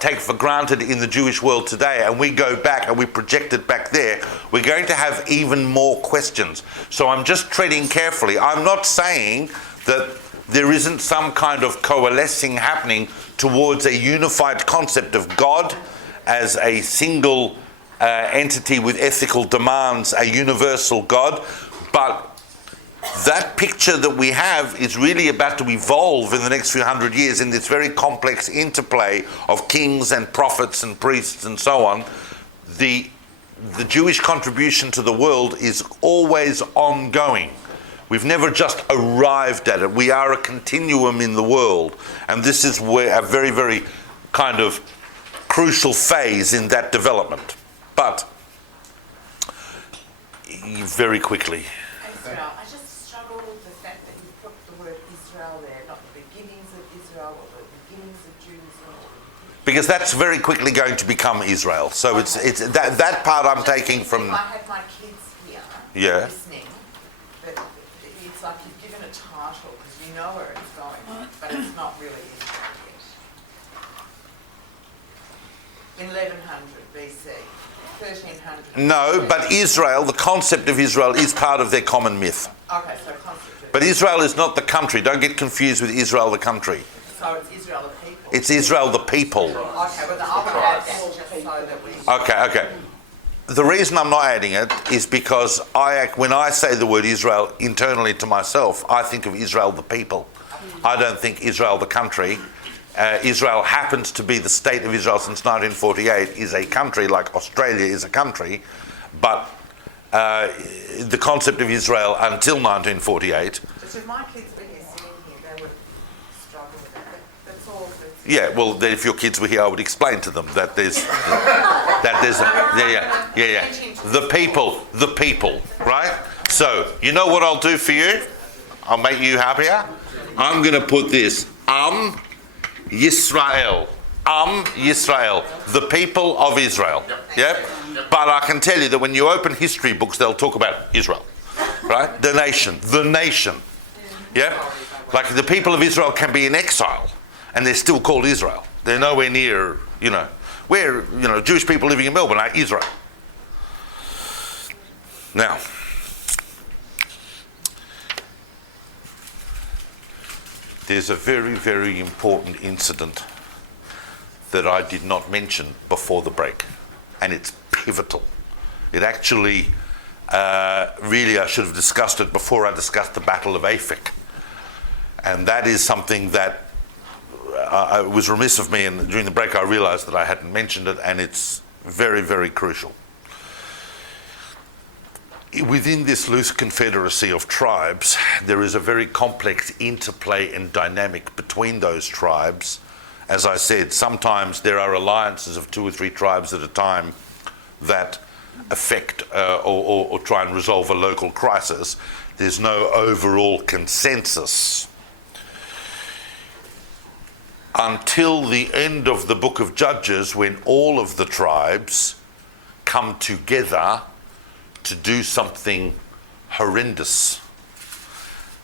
take for granted in the Jewish world today, and we go back and we project it back there, we're going to have even more questions. So I'm just treading carefully. I'm not saying that there isn't some kind of coalescing happening towards a unified concept of God as a single entity with ethical demands, a universal God. But that picture that we have is really about to evolve in the next few hundred years in this very complex interplay of kings and prophets and priests and so on. The Jewish contribution to the world is always ongoing. We've never just arrived at it. We are a continuum in the world. And this is where a very, very kind of crucial phase in that development. But very quickly. Israel, I just struggle with the fact that you put the word Israel there, not the beginnings of Israel or the beginnings of Jerusalem. Because that's very quickly going to become Israel. So it's that part I'm taking from. If I had my kids here listening, but it's like you've given a title because you know where it's going, but it's not really Israel yet. 1100 BC, 1300. No, but Israel, the concept of Israel is part of their common myth. Okay, so concept of. But Israel is not the country. Don't get confused with Israel, the country. So it's Israel the people. It's Israel the people. Okay, well I'll add that just so that we. Okay. The reason I'm not adding it is because when I say the word Israel internally to myself, I think of Israel the people. I don't think Israel the country. Israel happens to be the state of Israel since 1948 is a country like Australia is a country, but the concept of Israel until 1948. But if my kids were here sitting here, they would struggle with that. That's all. Yeah, well, then if your kids were here, I would explain to them that there's the people, right? So you know what I'll do for you? I'll make you happier. I'm going to put this, Yisrael. Yisrael, the people of Israel. Yep. But I can tell you that when you open history books, they'll talk about Israel, right? The nation. Yeah. Like the people of Israel can be in exile, and they're still called Israel. They're nowhere near, where Jewish people living in Melbourne are Israel. Now, there's a very, very important incident that I did not mention before the break, and it's pivotal. It actually, really I should have discussed it before I discussed the Battle of Epochs, and that is something that it was remiss of me, and during the break I realised that I hadn't mentioned it, and it's very, very crucial. Within this loose confederacy of tribes, there is a very complex interplay and dynamic between those tribes. As I said, sometimes there are alliances of 2 or 3 tribes at a time that affect or try and resolve a local crisis. There's no overall consensus. Until the end of the book of Judges, when all of the tribes come together to do something horrendous.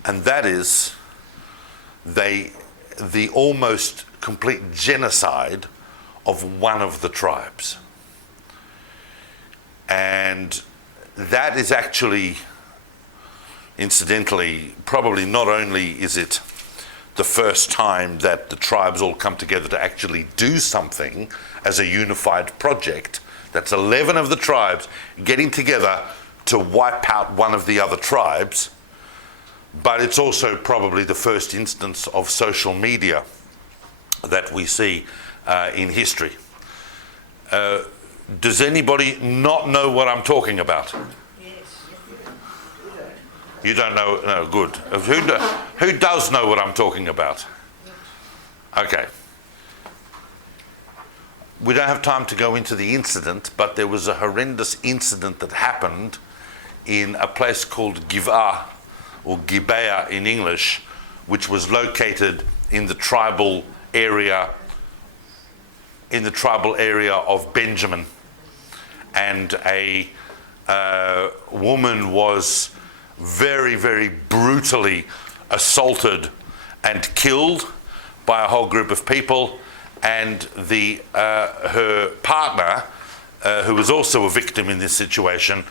And that is the almost complete genocide of one of the tribes. And that is actually, incidentally, probably not only is it the first time that the tribes all come together to actually do something as a unified project, that's 11 of the tribes getting together to wipe out one of the other tribes, but it's also probably the first instance of social media that we see in history. Does anybody not know what I'm talking about? You don't know? No, good. Who does know what I'm talking about? Okay. We don't have time to go into the incident, but there was a horrendous incident that happened in a place called Gibeah, or Gibeah in English, which was located in the tribal area of Benjamin. And a woman was very, very brutally assaulted and killed by a whole group of people, and her partner, who was also a victim in this situation,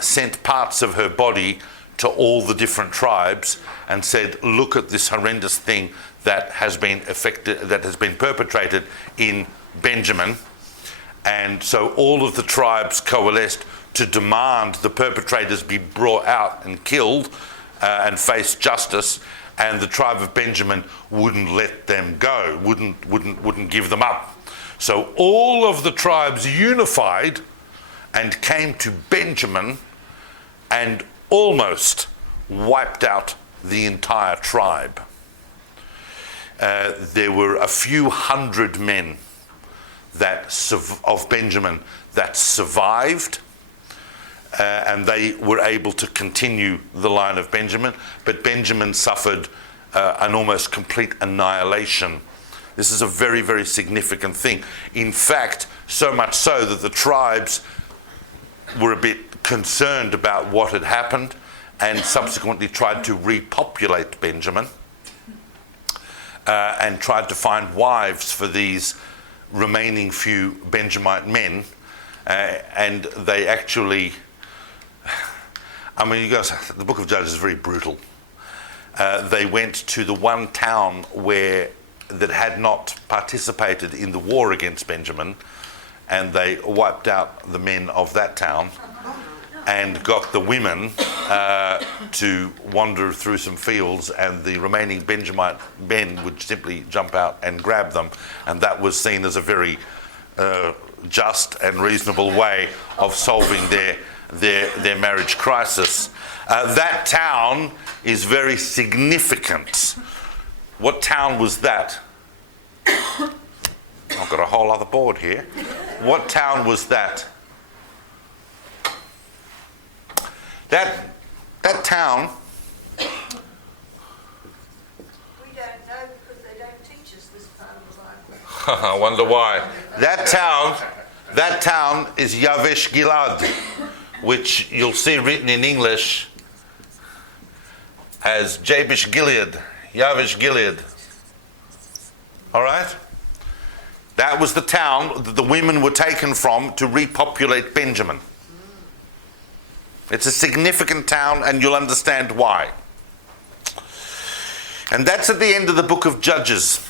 sent parts of her body to all the different tribes and said, look at this horrendous thing that has been perpetrated in Benjamin. And so all of the tribes coalesced to demand the perpetrators be brought out and killed and face justice, and the tribe of Benjamin wouldn't let them go, wouldn't give them up. So all of the tribes unified and came to Benjamin and almost wiped out the entire tribe. There were a few hundred men of Benjamin that survived, and they were able to continue the line of Benjamin, but Benjamin suffered an almost complete annihilation. This is a very, very significant thing. In fact, so much so that the tribes were a bit concerned about what had happened and subsequently tried to repopulate Benjamin and tried to find wives for these remaining few Benjamite men, and they actually, you guys, the book of Judges is very brutal. They went to the one town that had not participated in the war against Benjamin, and they wiped out the men of that town and got the women to wander through some fields, and the remaining Benjamite men would simply jump out and grab them, and that was seen as a very just and reasonable way of solving their marriage crisis. That town is very significant. What town was that? I've got a whole other board here. What town was that? That town I wonder why. That town is Yavesh Gilad, which you'll see written in English as Jabesh Gilead, Yavesh Gilead. All right? That was the town that the women were taken from to repopulate Benjamin. It's a significant town, and you'll understand why. And that's at the end of the book of Judges.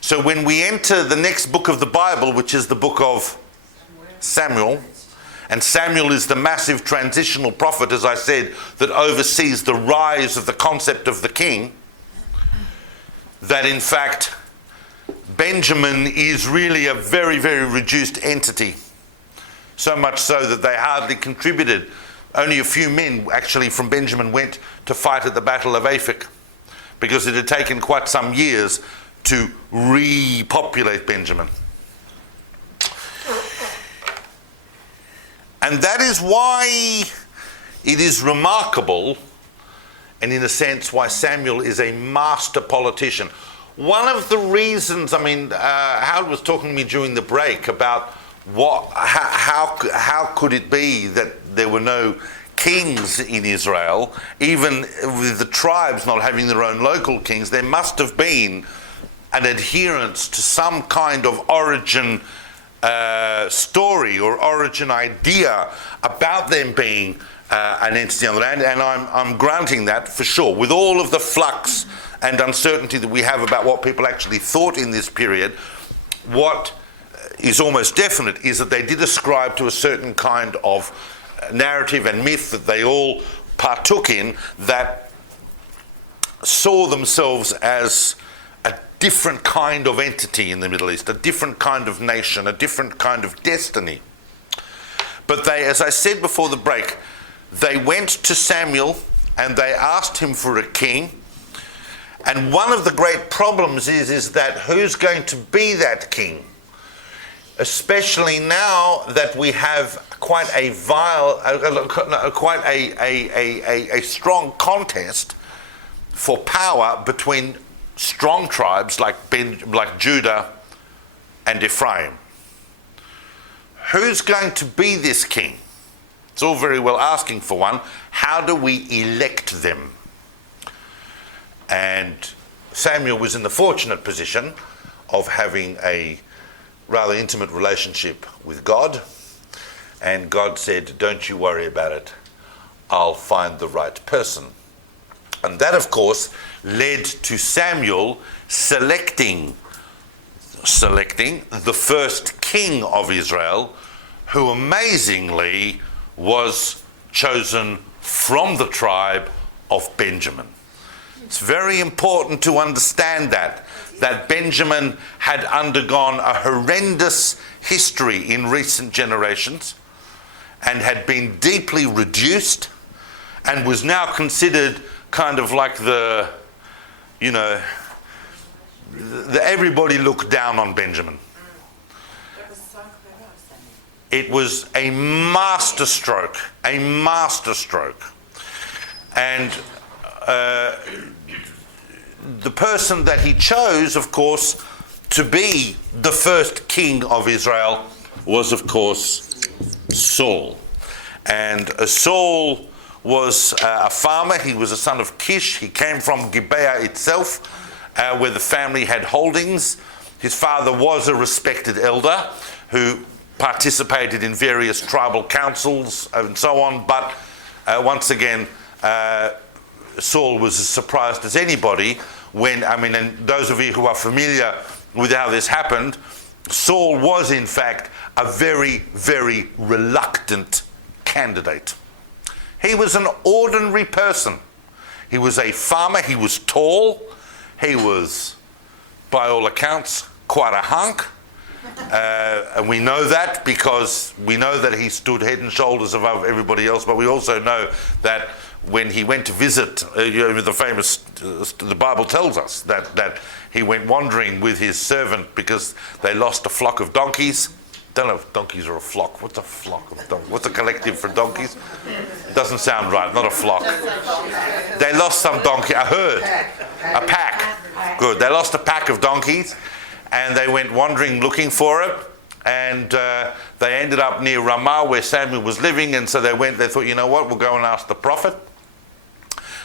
So when we enter the next book of the Bible, which is the book of Samuel, and Samuel is the massive transitional prophet, as I said, that oversees the rise of the concept of the king, that in fact Benjamin is really a very, very reduced entity. So much so that they hardly contributed. Only a few men actually from Benjamin went to fight at the Battle of Epochs, because it had taken quite some years to repopulate Benjamin. And that is why it is remarkable, and in a sense why Samuel is a master politician. One of the reasons, Howard was talking to me during the break about how could it be that there were no kings in Israel, even with the tribes not having their own local kings. There must have been an adherence to some kind of origin story or origin idea about them being an entity on the land, and I'm granting that for sure. With all of the flux and uncertainty that we have about what people actually thought in this period, what is almost definite is that they did ascribe to a certain kind of narrative and myth that they all partook in, that saw themselves as a different kind of entity in the Middle East, a different kind of nation, a different kind of destiny. But they, as I said before the break, they went to Samuel and they asked him for a king. And one of the great problems is that who's going to be that king? Especially now that we have quite a strong contest for power between strong tribes like Judah and Ephraim. Who's going to be this king? It's all very well asking for one. How do we elect them? And Samuel was in the fortunate position of having a rather intimate relationship with God, and God said, don't you worry about it, I'll find the right person. And that of course led to Samuel selecting the first king of Israel, who amazingly was chosen from the tribe of Benjamin. It's very important to understand that Benjamin had undergone a horrendous history in recent generations and had been deeply reduced and was now considered kind of like everybody looked down on Benjamin. It was a masterstroke. And the person that he chose, of course, to be the first king of Israel was, of course, Saul. And Saul was a farmer. He was a son of Kish. He came from Gibeah itself, where the family had holdings. His father was a respected elder who participated in various tribal councils and so on. But once again, Saul was as surprised as anybody when, and those of you who are familiar with how this happened, Saul was in fact a very, very reluctant candidate. He was an ordinary person. He was a farmer. He was tall. He was, by all accounts, quite a hunk. And we know that because we know that he stood head and shoulders above everybody else, but we also know that when he went to visit, the Bible tells us that he went wandering with his servant because they lost a flock of donkeys. Don't know if donkeys are a flock. What's a flock of donkeys? What's a collective for donkeys? Doesn't sound right, not a flock. They lost some donkey, a herd, a pack. Good, they lost a pack of donkeys. and they went wandering looking for it, and they ended up near Ramah where Samuel was living, and so they thought, you know what, we'll go and ask the prophet.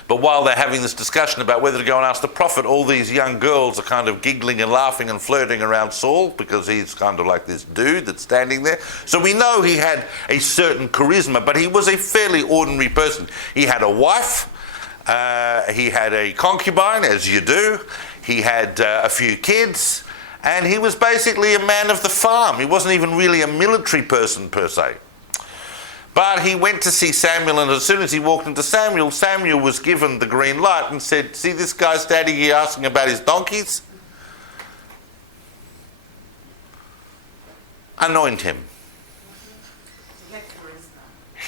But while they're having this discussion about whether to go and ask the prophet, all these young girls are kind of giggling and laughing and flirting around Saul, because he's kind of like this dude that's standing there. So we know he had a certain charisma, but he was a fairly ordinary person. He had a wife, he had a concubine, as you do, he had a few kids, and he was basically a man of the farm. He wasn't even really a military person per se. But he went to see Samuel, and as soon as he walked into Samuel, Samuel was given the green light and said, see this guy standing here asking about his donkeys? Anoint him.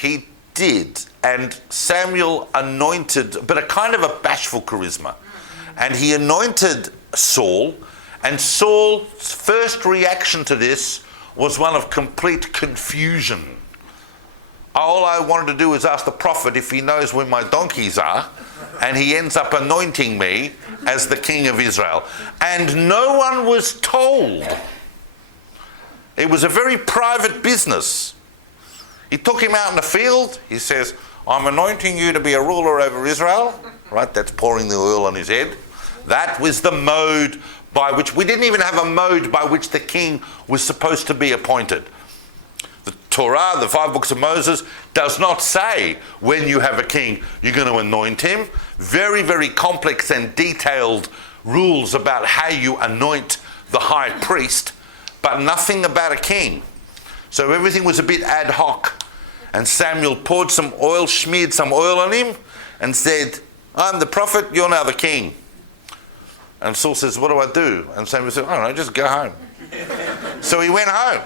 He did. And Samuel anointed, but a kind of a bashful charisma. And he anointed Saul, and Saul's first reaction to this was one of complete confusion. All I wanted to do is ask the prophet if he knows where my donkeys are, and he ends up anointing me as the king of Israel. And no one was told. It was a very private business. He took him out in the field. He says, I'm anointing you to be a ruler over Israel. Right, that's pouring the oil on his head. That was the mode by which, we didn't even have a mode by which the king was supposed to be appointed. The Torah, the 5 books of Moses, does not say when you have a king, you're going to anoint him. Very, very complex and detailed rules about how you anoint the high priest, but nothing about a king. So everything was a bit ad hoc. And Samuel poured some oil, smeared some oil on him, and said, I'm the prophet, you're now the king. And Saul says, what do I do? And Samuel said, I don't know, just go home. So he went home.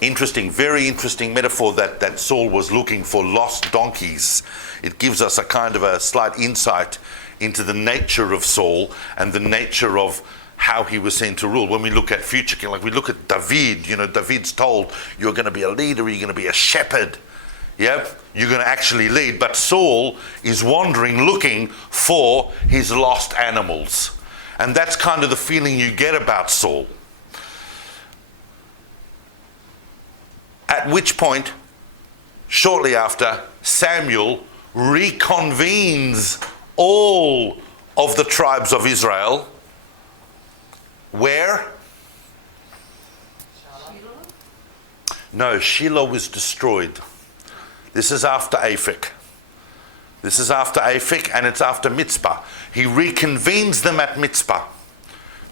Interesting, very interesting metaphor that Saul was looking for lost donkeys. It gives us a kind of a slight insight into the nature of Saul and the nature of how he was sent to rule. When we look at future king, like we look at David, David's told, you're going to be a leader, you're going to be a shepherd. Yeah, you're going to actually lead. But Saul is wandering, looking for his lost animals. And that's kind of the feeling you get about Saul. At which point, shortly after, Samuel reconvenes all of the tribes of Israel. Where? Shiloh? No, Shiloh was destroyed. This is after Epoch. This is after Epoch, and it's after Mitzpah. He reconvenes them at Mitzpah.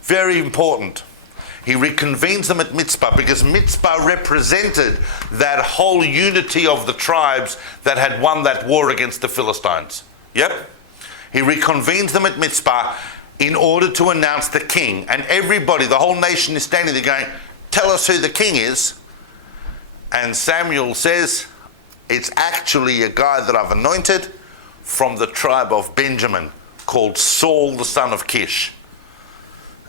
Very important. He reconvenes them at Mitzpah because Mitzpah represented that whole unity of the tribes that had won that war against the Philistines. Yep. He reconvenes them at Mitzpah in order to announce the king. And everybody, the whole nation is standing there going, tell us who the king is. And Samuel says, it's actually a guy that I've anointed from the tribe of Benjamin called Saul the son of Kish.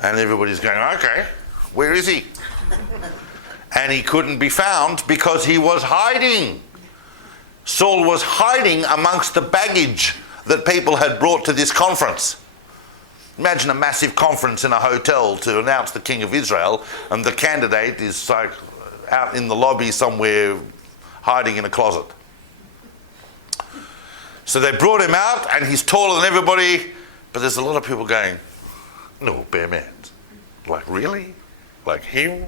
And everybody's going, okay, where is he? And he couldn't be found because he was hiding. Saul was hiding amongst the baggage that people had brought to this conference. Imagine a massive conference in a hotel to announce the king of Israel, and the candidate is like out in the lobby somewhere hiding in a closet. So they brought him out, and he's taller than everybody, but there's a lot of people going, no, bare man. Like, really? Like him?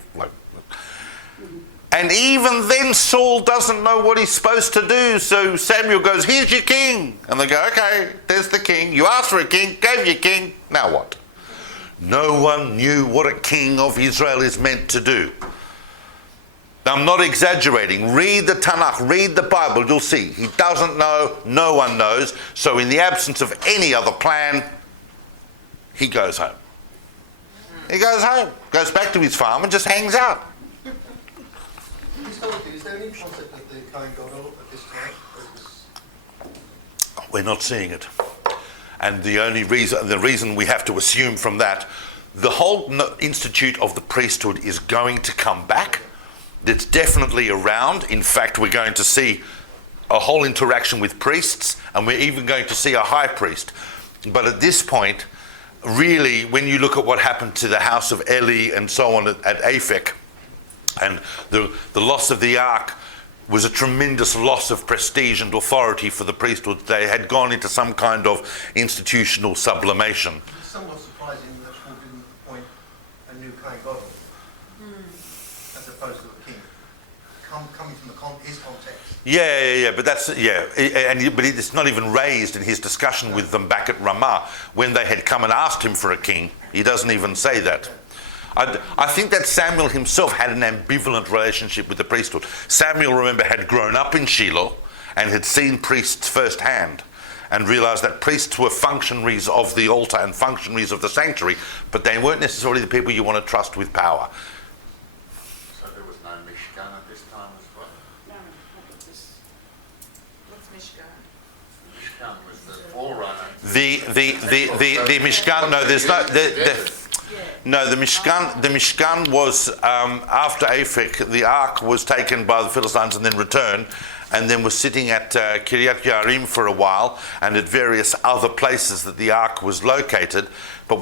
And even then Saul doesn't know what he's supposed to do, so Samuel goes, here's your king. And they go, okay, there's the king. You asked for a king, gave you a king, now what? No one knew what a king of Israel is meant to do. I'm not exaggerating. Read the Tanakh, read the Bible, you'll see. He doesn't know, no one knows. So in the absence of any other plan, he goes home. He goes home, goes back to his farm and just hangs out. Historically, is there any concept of the Kohen Gadol at this time? We're not seeing it. And the reason we have to assume from that, the whole institute of the priesthood is going to come back. It's definitely around. In fact, we're going to see a whole interaction with priests, and we're even going to see a high priest. But at this point, really, when you look at what happened to the house of Eli and so on at Aphek, and the loss of the ark was a tremendous loss of prestige and authority for the priesthood. They had gone into some kind of institutional sublimation. It's somewhat surprising that Paul didn't appoint a new kind of God as opposed to a king, coming from his context. Yeah, but that's but it's not even raised in his discussion with them back at Ramah when they had come and asked him for a king. He doesn't even say that. I think that Samuel himself had an ambivalent relationship with the priesthood. Samuel, remember, had grown up in Shiloh and had seen priests firsthand and realised that priests were functionaries of the altar and functionaries of the sanctuary, but they weren't necessarily the people you want to trust with power. So there was no Mishkan at this time as well? No, what's Mishkan? Mishkan was the forerunner. The Mishkan, no, there's no, the Mishkan was after Aphek. The ark was taken by the Philistines and then returned, and then was sitting at Kiryat Yarim for a while, and at various other places that the ark was located. But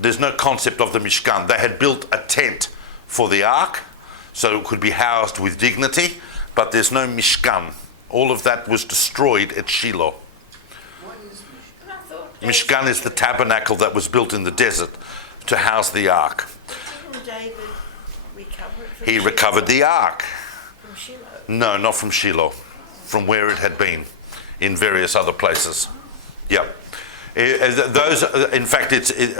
there's no concept of the Mishkan. They had built a tent for the ark, so it could be housed with dignity, but there's no Mishkan. All of that was destroyed at Shiloh. Mishkan is the tabernacle that was built in the desert to house the ark. Didn't David recover it from He Shiloh? recovered the ark. From Shiloh? No, not from Shiloh, from where it had been in various other places. Yeah. In fact,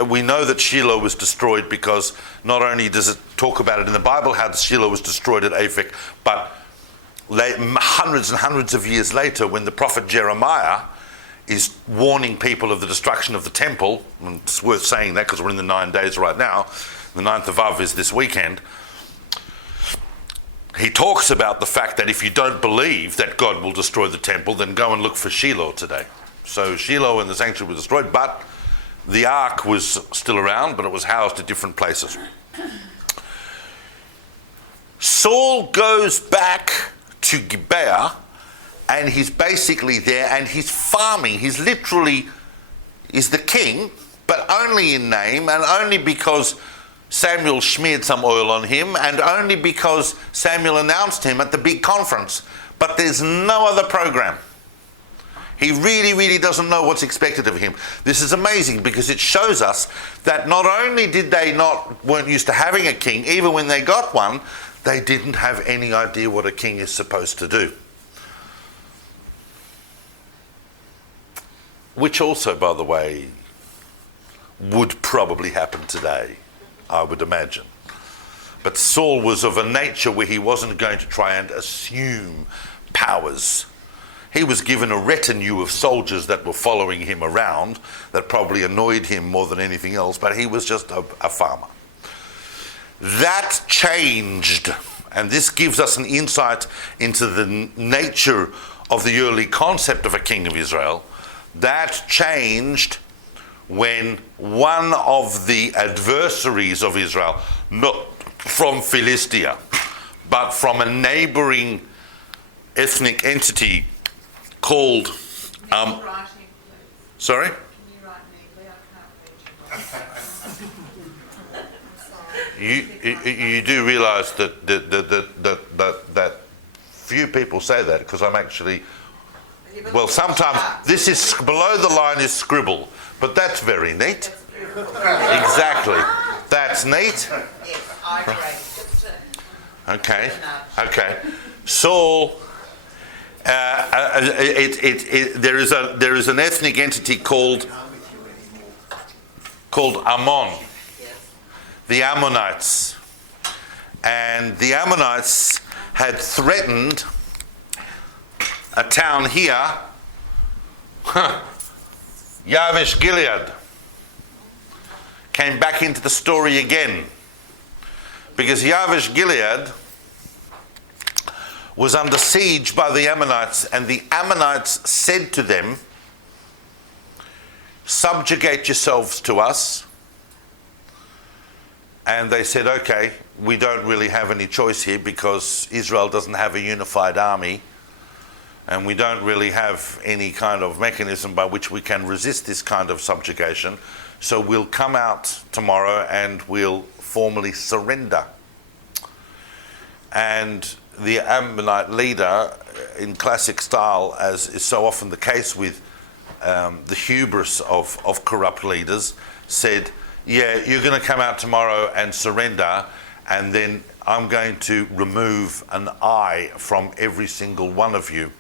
we know that Shiloh was destroyed because not only does it talk about it in the Bible how Shiloh was destroyed at Aphek, but hundreds and hundreds of years later, when the prophet Jeremiah is warning people of the destruction of the temple, and it's worth saying that because we're in the 9 days right now, the 9th of Av is this weekend, he talks about the fact that if you don't believe that God will destroy the temple, then go and look for Shiloh today. So Shiloh and the sanctuary were destroyed, but the ark was still around, but it was housed at different places. Saul goes back to Gibeah, and he's basically there, and he's farming. He's literally is the king, but only in name, and only because Samuel smeared some oil on him, and only because Samuel announced him at the big conference. But there's no other program. He really, really doesn't know what's expected of him. This is amazing because it shows us that not only weren't used to having a king, even when they got one, they didn't have any idea what a king is supposed to do. Which also, by the way, would probably happen today, I would imagine. But Saul was of a nature where he wasn't going to try and assume powers. He was given a retinue of soldiers that were following him around that probably annoyed him more than anything else, but he was just a farmer. That changed, and this gives us an insight into the nature of the early concept of a king of Israel. That changed when one of the adversaries of Israel, not from Philistia, but from a neighboring ethnic entity called... sorry? Can you write neatly? I can't read You do realise that few people say that, because I'm actually... Well, sometimes this is below the line is scribble, but that's very neat. Exactly. That's neat. Yes, I agree. Okay. Saul. There is an ethnic entity called Ammon, the Ammonites, and the Ammonites had threatened a town here, Yavesh Gilead, came back into the story again, because Yavesh Gilead was under siege by the Ammonites, and the Ammonites said to them, subjugate yourselves to us. And they said, okay, we don't really have any choice here because Israel doesn't have a unified army. And we don't really have any kind of mechanism by which we can resist this kind of subjugation. So we'll come out tomorrow and we'll formally surrender. And the Ammonite leader, in classic style, as is so often the case with the hubris of corrupt leaders, said, yeah, you're going to come out tomorrow and surrender, and then I'm going to remove an eye from every single one of you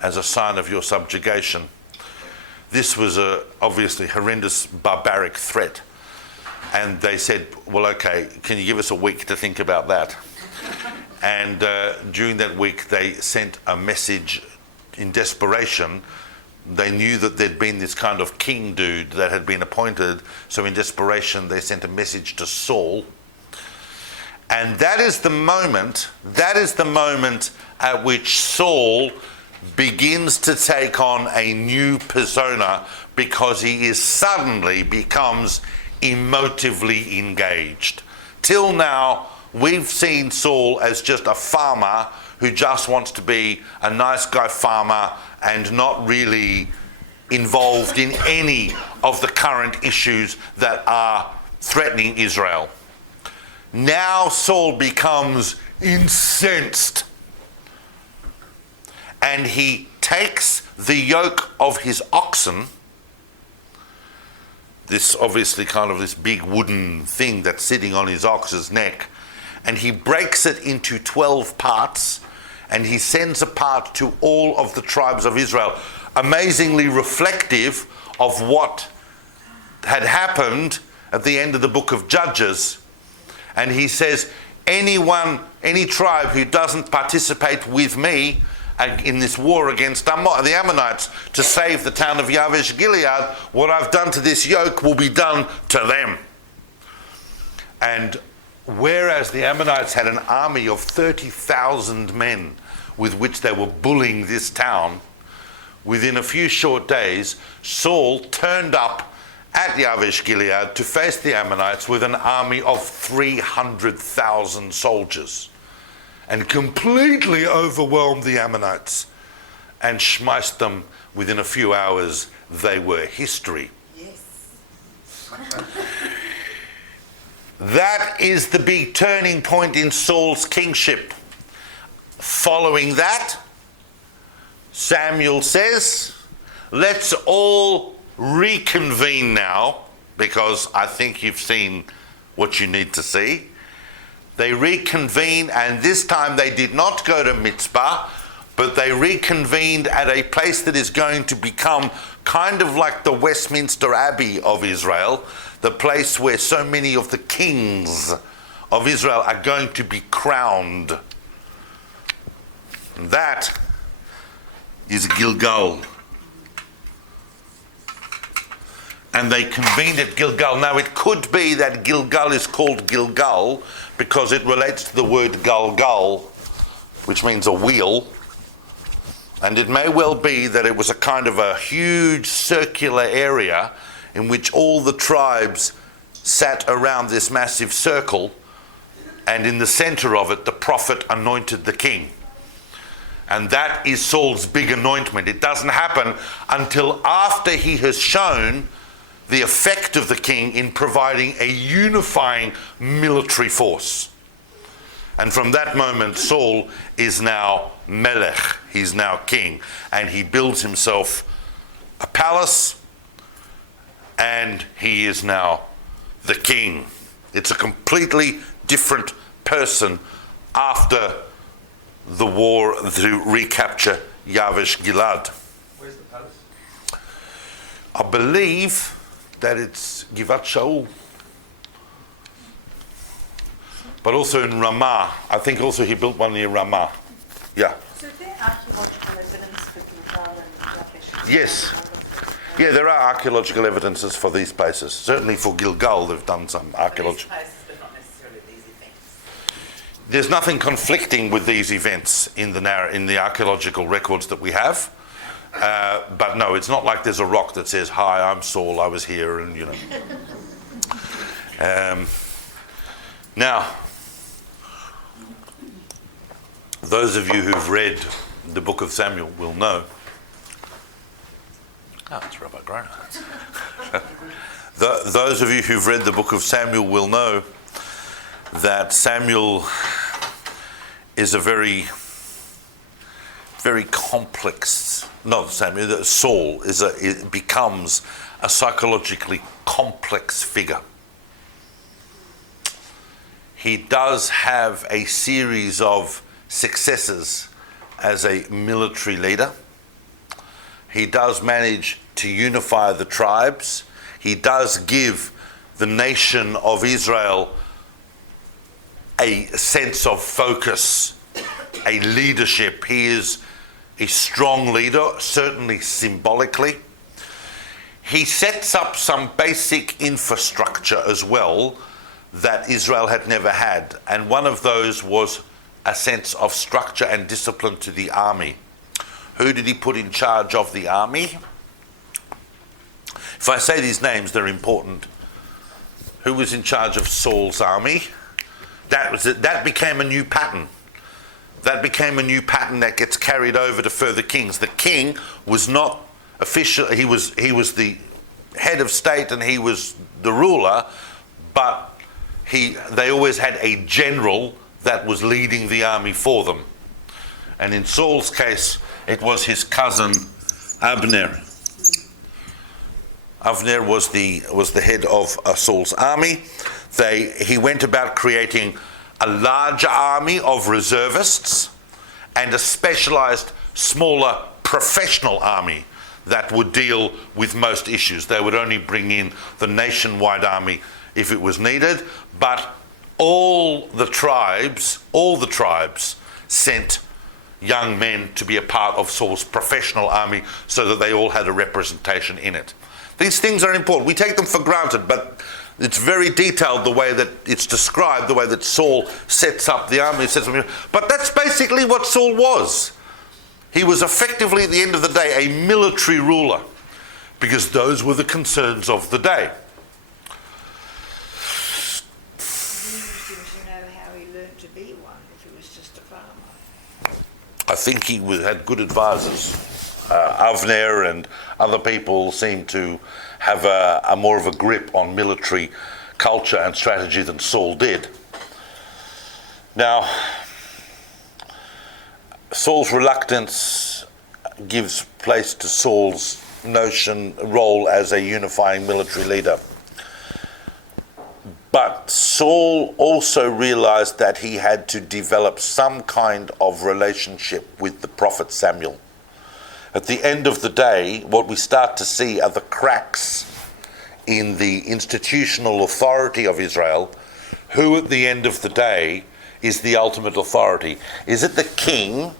as a sign of your subjugation. This was a obviously horrendous, barbaric threat. And they said, well, okay, can you give us a week to think about that? And during that week, they sent a message in desperation. They knew that there'd been this kind of king dude that had been appointed. So in desperation, they sent a message to Saul. And that is the moment at which Saul begins to take on a new persona, because he is suddenly becomes emotively engaged. Till now, we've seen Saul as just a farmer who just wants to be a nice guy farmer and not really involved in any of the current issues that are threatening Israel. Now Saul becomes incensed, and he takes the yoke of his oxen, this obviously kind of this big wooden thing that's sitting on his ox's neck, and he breaks it into 12 parts, and he sends a part to all of the tribes of Israel, amazingly reflective of what had happened at the end of the book of Judges. And he says, any tribe who doesn't participate with me in this war against the Ammonites to save the town of Yavesh Gilead, what I've done to this yoke will be done to them. And whereas the Ammonites had an army of 30,000 men with which they were bullying this town, within a few short days, Saul turned up at Yavesh Gilead to face the Ammonites with an army of 300,000 soldiers, and completely overwhelmed the Ammonites and smiced them within a few hours. They were history. Yes. That is the big turning point in Saul's kingship. Following that, Samuel says, let's all reconvene now, because I think you've seen what you need to see. They reconvene, and this time they did not go to Mizpah, but they reconvened at a place that is going to become kind of like the Westminster Abbey of Israel, the place where so many of the kings of Israel are going to be crowned. And that is Gilgal. And they convened at Gilgal. Now, it could be that Gilgal is called Gilgal because it relates to the word Galgal, which means a wheel. And it may well be that it was a kind of a huge circular area in which all the tribes sat around this massive circle, and in the center of it, the prophet anointed the king. And that is Saul's big anointment. It doesn't happen until after he has shown the effect of the king in providing a unifying military force. And from that moment, Saul is now Melech. He's now king. And he builds himself a palace, and he is now the king. It's a completely different person after the war to recapture Yavesh Gilad. Where's the palace? I believe that it's Givat Shaul, but also in Ramah. I think also he built one near Ramah. Yeah. So is there archaeological evidence for Gilgal and Yavesh? Yes. Yeah, there are archaeological evidences for these places. Certainly for Gilgal, they've done some archaeological. These places, but not necessarily these events. There's nothing conflicting with these events in the archaeological records that we have. But no, it's not like there's a rock that says, "Hi, I'm Saul, I was here," and you know. Now, those of you who've read the book of Samuel will know. Oh, it's Robert Groner. Those of you who've read the book of Samuel will know that Samuel is a very, very complex. Not Samuel. Saul becomes a psychologically complex figure. He does have a series of successes as a military leader. He does manage to unify the tribes. He does give the nation of Israel a sense of focus, a leadership. He is a strong leader, certainly symbolically. He sets up some basic infrastructure as well that Israel had never had. And one of those was a sense of structure and discipline to the army. Who did he put in charge of the army? If I say these names, they're important. Who was in charge of Saul's army? That became a new pattern. That became a new pattern that gets carried over to further kings. The king was not official. He was the head of state and he was the ruler, but they always had a general that was leading the army for them. And in Saul's case, it was his cousin Abner. Abner was the head of Saul's army. He went about creating a larger army of reservists and a specialized, smaller, professional army that would deal with most issues. They would only bring in the nationwide army if it was needed, but all the tribes sent young men to be a part of Saul's professional army so that they all had a representation in it. These things are important. We take them for granted, but it's very detailed the way that it's described, the way that Saul sets up the army. But that's basically what Saul was. He was effectively, at the end of the day, a military ruler, because those were the concerns of the day. I think he had good advisors. Avner and other people seem to have a more of a grip on military culture and strategy than Saul did. Now, Saul's reluctance gives place to Saul's role as a unifying military leader. But Saul also realized that he had to develop some kind of relationship with the prophet Samuel. At the end of the day, what we start to see are the cracks in the institutional authority of Israel. Who at the end of the day is the ultimate authority? Is it the king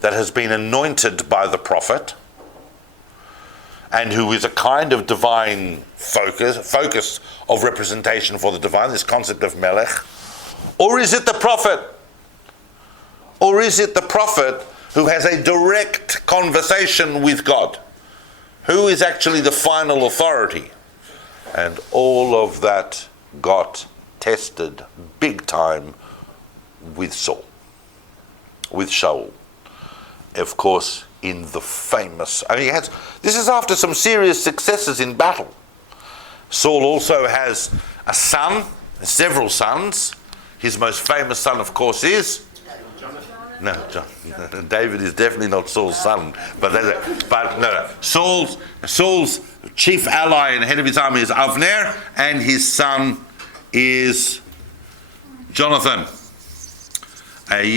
that has been anointed by the prophet and who is a kind of divine focus of representation for the divine, this concept of melech? Or is it the prophet? Or is it the prophet who has a direct conversation with God? Who is actually the final authority? And all of that got tested big time with Saul, with Shaul. Of course, in the famous... this is after some serious successes in battle. Saul also has a son, several sons. His most famous son, of course, is... No, David is definitely not Saul's son. But Saul's chief ally and head of his army is Avner, and his son is Jonathan.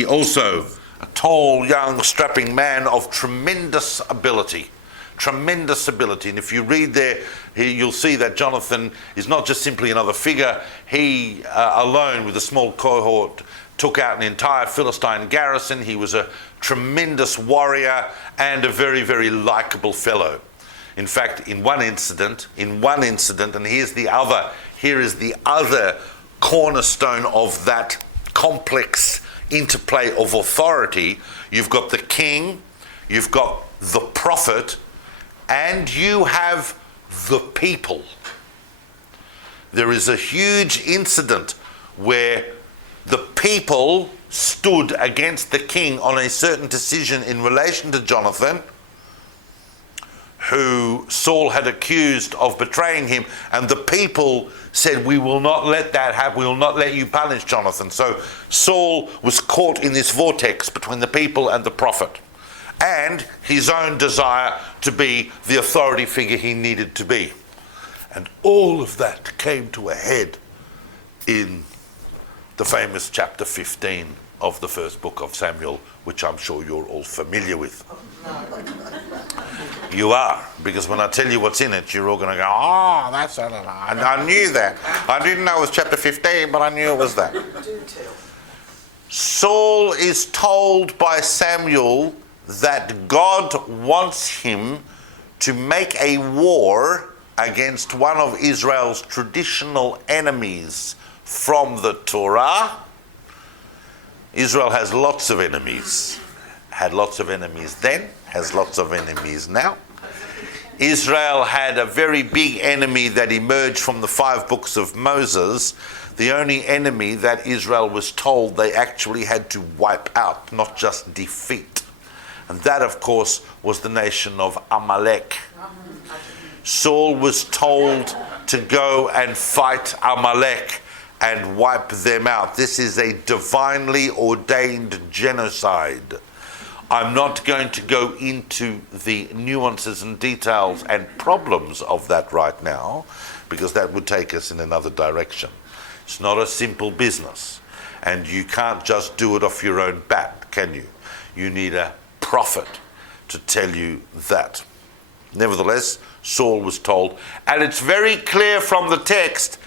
Also a tall, young, strapping man of tremendous ability. And if you read there, you'll see that Jonathan is not just simply another figure. He, alone with a small cohort, took out an entire Philistine garrison. He was a tremendous warrior and a very, very likable fellow. In fact, in one incident, and here is the other cornerstone of that complex interplay of authority. You've got the king, you've got the prophet, and you have the people. There is a huge incident where the people stood against the king on a certain decision in relation to Jonathan, who Saul had accused of betraying him, and the people said, we will not let that happen, we will not let you punish Jonathan. So Saul was caught in this vortex between the people and the prophet, and his own desire to be the authority figure he needed to be. And all of that came to a head in the famous chapter 15 of the first book of Samuel, which I'm sure you're all familiar with. You are, because when I tell you what's in it, you're all going to go, oh, that's it. I knew that. I didn't know it was chapter 15, but I knew it was that. Do tell. Saul is told by Samuel that God wants him to make a war against one of Israel's traditional enemies from the Torah. Israel has lots of enemies. Had lots of enemies then, has lots of enemies now. Israel had a very big enemy that emerged from the 5 books of Moses. The only enemy that Israel was told they actually had to wipe out, not just defeat. And that, of course, was the nation of Amalek. Saul was told to go and fight Amalek and wipe them out. This is a divinely ordained genocide. I'm not going to go into the nuances and details and problems of that right now, because that would take us in another direction. It's not a simple business, and you can't just do it off your own bat, can you? You need a prophet to tell you that. Nevertheless, Saul was told, and it's very clear from the text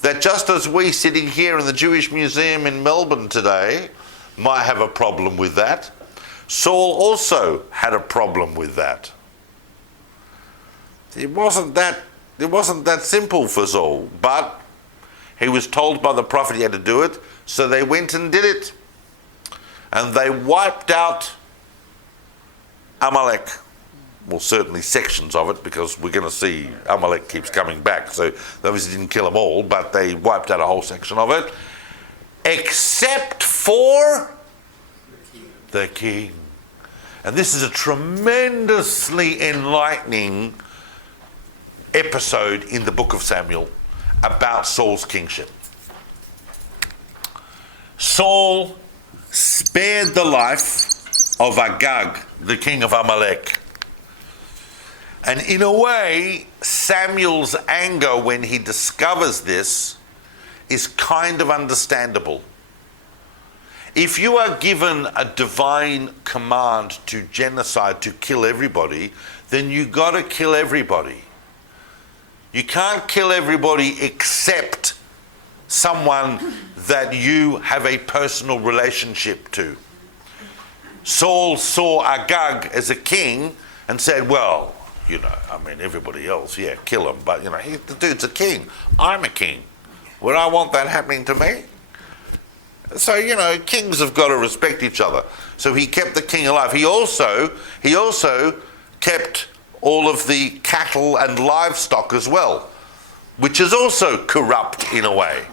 that just as we sitting here in the Jewish Museum in Melbourne today might have a problem with that, Saul also had a problem with that. It wasn't that simple for Saul, but he was told by the prophet he had to do it, so they went and did it. And they wiped out Amalek. Well, certainly sections of it, because we're going to see Amalek keeps coming back. So they obviously didn't kill them all, but they wiped out a whole section of it, except for the king. And this is a tremendously enlightening episode in the book of Samuel about Saul's kingship. Saul spared the life of Agag, the king of Amalek. And in a way, Samuel's anger when he discovers this is kind of understandable. If you are given a divine command to genocide, to kill everybody, then you got to kill everybody. You can't kill everybody except someone that you have a personal relationship to. Saul saw Agag as a king and said, well, everybody else, yeah, kill him. But, the dude's a king. I'm a king. Would I want that happening to me? So, kings have got to respect each other. So he kept the king alive. He also kept all of the cattle and livestock as well, which is also corrupt in a way.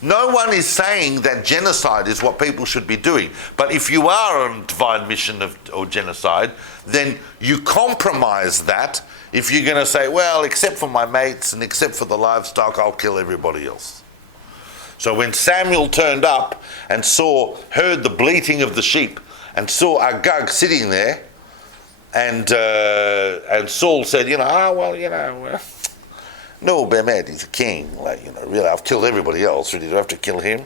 No one is saying that genocide is what people should be doing. But if you are on a divine mission or genocide, then you compromise that if you're going to say, well, except for my mates and except for the livestock, I'll kill everybody else. So when Samuel turned up and heard the bleating of the sheep and saw Agag sitting there, and Saul said, no, Bemet, he's a king. Really, I've killed everybody else. Really, do I have to kill him?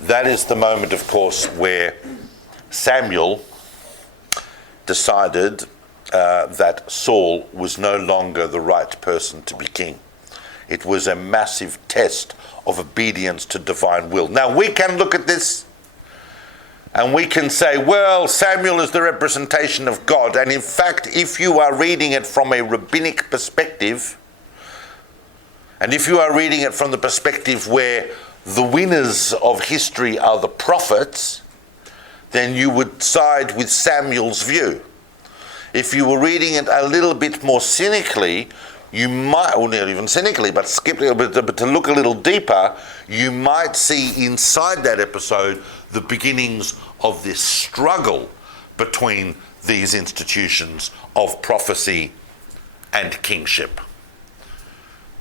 That is the moment, of course, where Samuel decided that Saul was no longer the right person to be king. It was a massive test of obedience to divine will. Now, we can look at this and we can say, well, Samuel is the representation of God. And in fact, if you are reading it from a rabbinic perspective, and if you are reading it from the perspective where the winners of history are the prophets, then you would side with Samuel's view. If you were reading it a little bit more cynically, you might, or not even cynically, but but to look a little deeper, you might see inside that episode the beginnings of this struggle between these institutions of prophecy and kingship.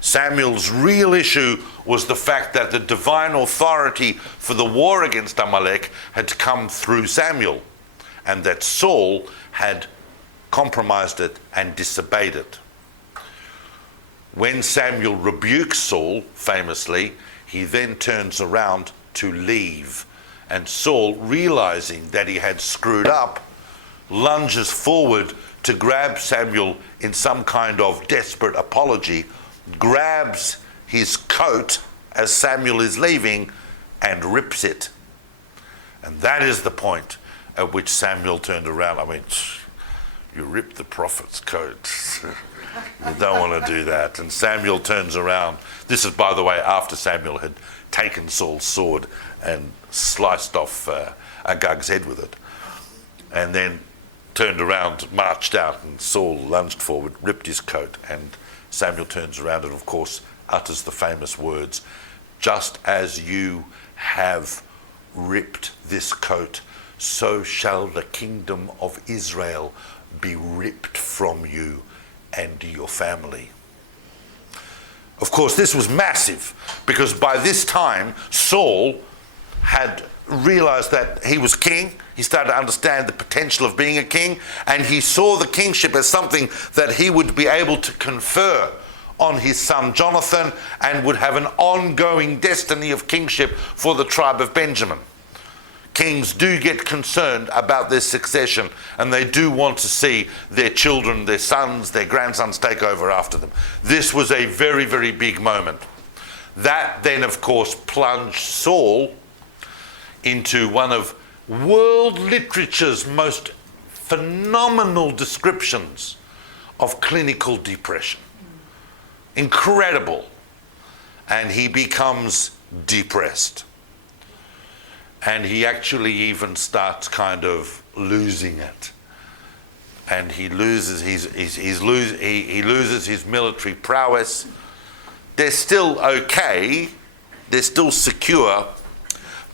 Samuel's real issue was the fact that the divine authority for the war against Amalek had come through Samuel, and that Saul had compromised it and disobeyed it. When Samuel rebukes Saul, famously, he then turns around to leave. And Saul, realizing that he had screwed up, lunges forward to grab Samuel in some kind of desperate apology, grabs his coat as Samuel is leaving and rips it. And that is the point at which Samuel turned around. I mean, you ripped the prophet's coat. You don't want to do that. And Samuel turns around. This is, by the way, after Samuel had taken Saul's sword and sliced off Agag's head with it. And then turned around, marched out, and Saul lunged forward, ripped his coat, and Samuel turns around and, of course, utters the famous words, "Just as you have ripped this coat, so shall the kingdom of Israel be ripped from you and your family." Of course, this was massive, because by this time, Saul had realized that he was king. He started to understand the potential of being a king, and he saw the kingship as something that he would be able to confer on his son Jonathan, and would have an ongoing destiny of kingship for the tribe of Benjamin. Kings do get concerned about their succession, and they do want to see their children, their sons, their grandsons take over after them. This was a very, very big moment. That then, of course, plunged Saul into one of world literature's most phenomenal descriptions of clinical depression. Incredible. And he becomes depressed. And he actually even starts kind of losing it. And he loses he loses his military prowess. They're still okay, they're still secure,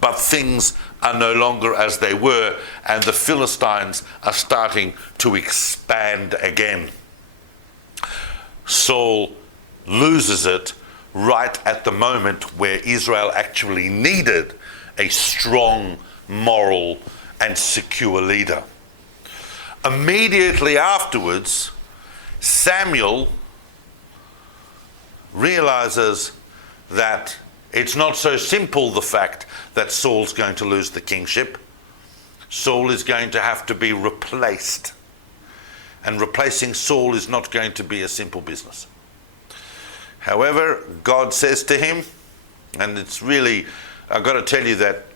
but things are no longer as they were, and the Philistines are starting to expand again. Saul loses it right at the moment where Israel actually needed a strong, moral, and secure leader. Immediately afterwards, Samuel realizes that it's not so simple, the fact that Saul's going to lose the kingship. Saul is going to have to be replaced. And replacing Saul is not going to be a simple business. However, God says to him, and it's really, I've got to tell you that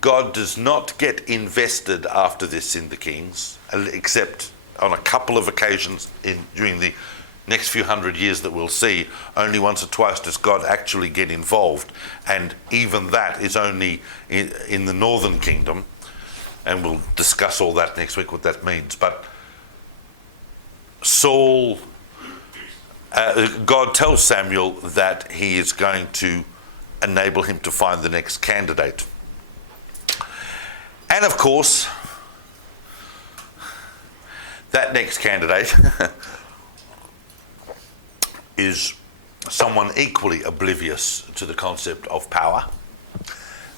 God does not get invested after this in the kings, except on a couple of occasions during the next few hundred years that we'll see. Only once or twice does God actually get involved, and even that is only in the northern kingdom, and we'll discuss all that next week, what that means. But Saul, God tells Samuel that he is going to enable him to find the next candidate. And of course, that next candidate is someone equally oblivious to the concept of power,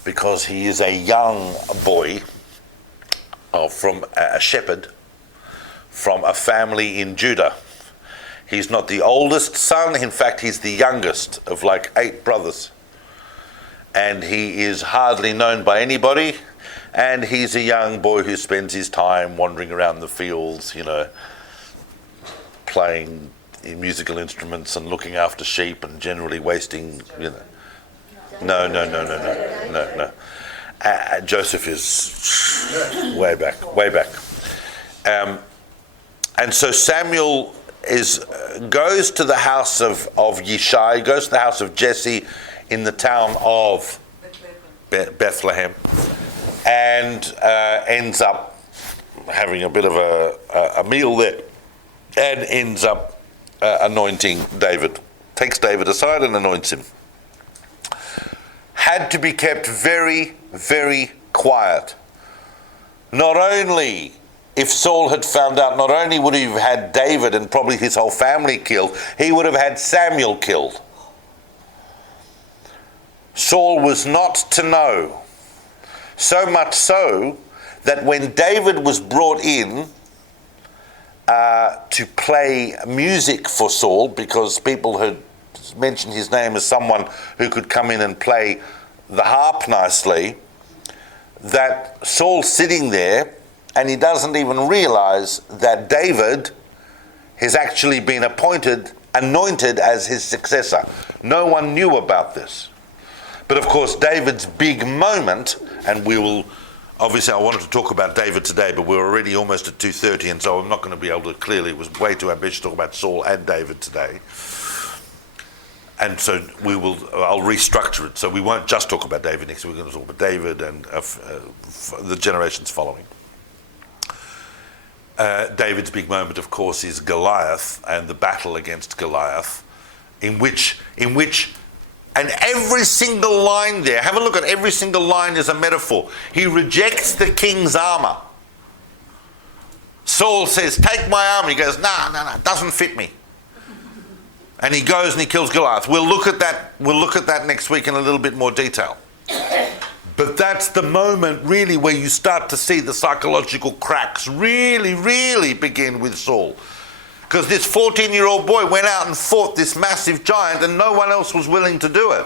because he is a young boy from a shepherd from a family in Judah. He's not the oldest son, in fact he's the youngest of like 8 brothers, and he is hardly known by anybody, and he's a young boy who spends his time wandering around the fields, playing musical instruments and looking after sheep, and generally wasting, No. Joseph is way back. And so Samuel goes to the house of Yishai, goes to the house of Jesse in the town of Bethlehem, and ends up having a bit of a meal there, and ends up anointing David. Takes David aside and anoints him. Had to be kept very, very quiet. Not only, if Saul had found out, not only would he have had David and probably his whole family killed, he would have had Samuel killed. Saul was not to know. So much so that when David was brought in to play music for Saul, because people had mentioned his name as someone who could come in and play the harp nicely, that Saul's sitting there and he doesn't even realize that David has actually been anointed as his successor. No one knew about this. But of course, David's big moment, and we will, obviously I wanted to talk about David today, but we're already almost at 2:30, and so I'm not going to be able to, clearly it was way too ambitious to talk about Saul and David today. And so I'll restructure it. So we won't just talk about David next week, we're going to talk about David and the generations following. David's big moment, of course, is Goliath and the battle against Goliath, in which and every single line there, have a look at every single line is a metaphor. He rejects the king's armor. Saul says, take my armor. He goes, no, it doesn't fit me. And he goes and he kills Goliath. We'll look at that next week in a little bit more detail. But that's the moment really where you start to see the psychological cracks really, really begin with Saul. Because this 14-year-old boy went out and fought this massive giant and no one else was willing to do it.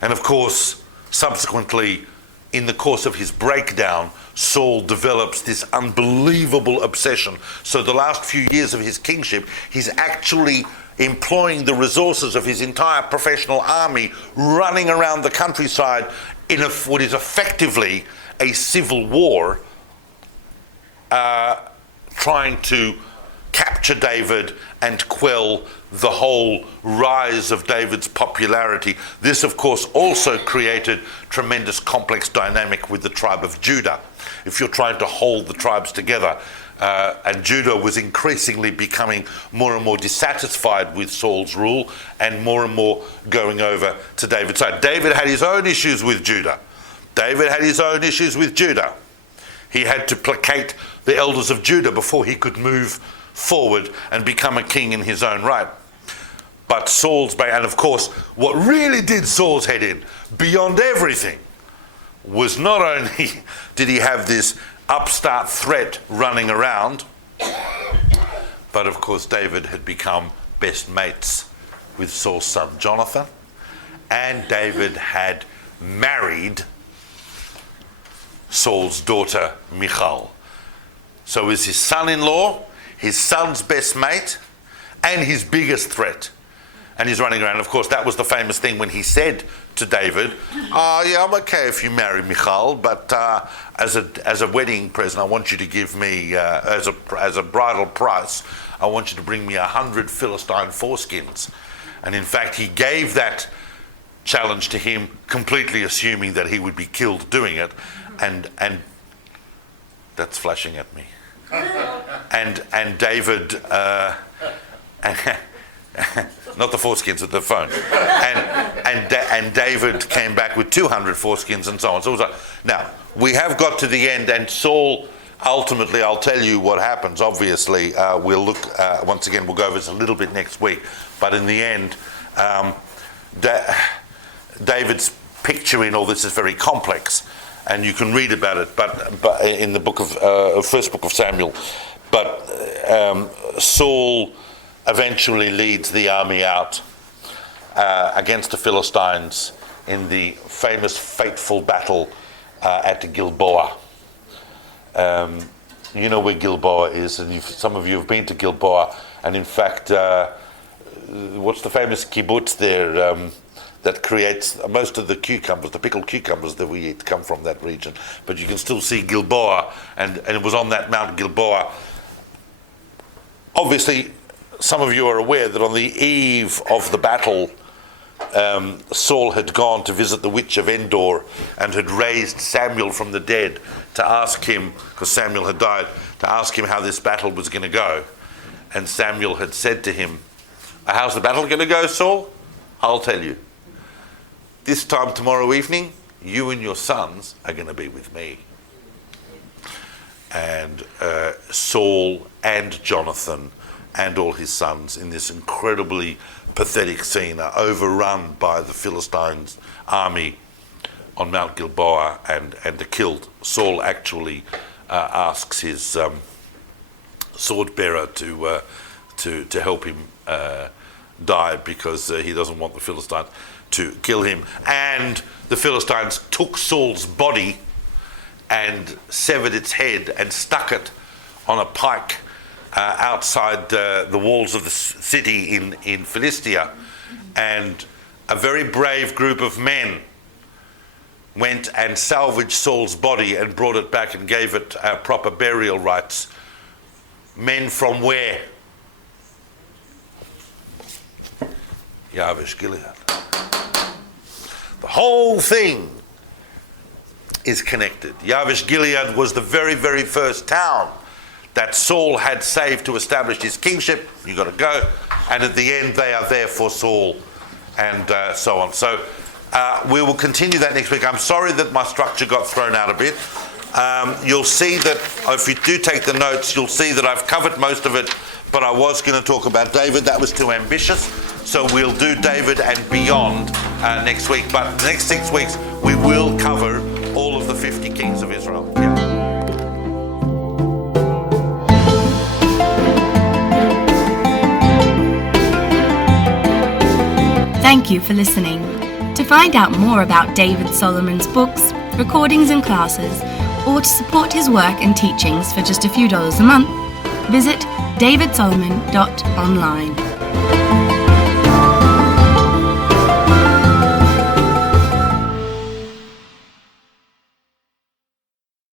And of course, subsequently, in the course of his breakdown, Saul develops this unbelievable obsession. So the last few years of his kingship, he's actually employing the resources of his entire professional army, running around the countryside in what is effectively a civil war, trying to capture David and quell the whole rise of David's popularity. This, of course, also created tremendous complex dynamic with the tribe of Judah. If you're trying to hold the tribes together, and Judah was increasingly becoming more and more dissatisfied with Saul's rule and more going over to David's side. David had his own issues with Judah. He had to placate the elders of Judah before he could move forward and become a king in his own right. But and of course, what really did Saul's head in, beyond everything, was not only did he have this upstart threat running around, but of course David had become best mates with Saul's son Jonathan, and David had married Saul's daughter Michal. So it was his son-in-law, his son's best mate, and his biggest threat. And he's running around. Of course, that was the famous thing when he said to David, yeah, I'm okay if you marry Michal, but as a wedding present, I want you to give me, as a bridal price, I want you to bring me 100 Philistine foreskins. And in fact, he gave that challenge to him, completely assuming that he would be killed doing it. And that's flashing at me. And David, not the foreskins at the phone, and David came back with 200 foreskins and so on. So now we have got to the end, and Saul ultimately, I'll tell you what happens. Obviously, we'll look once again. We'll go over this a little bit next week, but in the end, David's picture in all this is very complex. And you can read about it, but in the first book of Samuel. But Saul eventually leads the army out against the Philistines in the famous, fateful battle at Gilboa. You know where Gilboa is, and some of you have been to Gilboa. And in fact, what's the famous kibbutz there? That creates most of the cucumbers, the pickled cucumbers that we eat come from that region. But you can still see Gilboa, and it was on that Mount Gilboa. Obviously, some of you are aware that on the eve of the battle, Saul had gone to visit the witch of Endor and had raised Samuel from the dead to ask him, because Samuel had died, to ask him how this battle was going to go. And Samuel had said to him, how's the battle going to go, Saul? I'll tell you. This time tomorrow evening, you and your sons are going to be with me. And Saul and Jonathan and all his sons in this incredibly pathetic scene are overrun by the Philistines' army on Mount Gilboa and are killed. Saul actually asks his sword bearer to help him die because he doesn't want the Philistines to kill him. And the Philistines took Saul's body and severed its head and stuck it on a pike outside the walls of the city in Philistia. And a very brave group of men went and salvaged Saul's body and brought it back and gave it proper burial rites. Men from where? Yabesh Gilead. The whole thing is connected. Yabesh Gilead was the very, very first town that Saul had saved to establish his kingship. You've got to go. And at the end, they are there for Saul and so on. So we will continue that next week. I'm sorry that my structure got thrown out a bit. You'll see that if you do take the notes, you'll see that I've covered most of it, but I was going to talk about David. That was too ambitious. So we'll do David and beyond next week. But the next 6 weeks, we will cover all of the 50 kings of Israel. Yeah. Thank you for listening. To find out more about David Solomon's books, recordings and classes, or to support his work and teachings for just a few dollars a month, visit davidsolomon.online.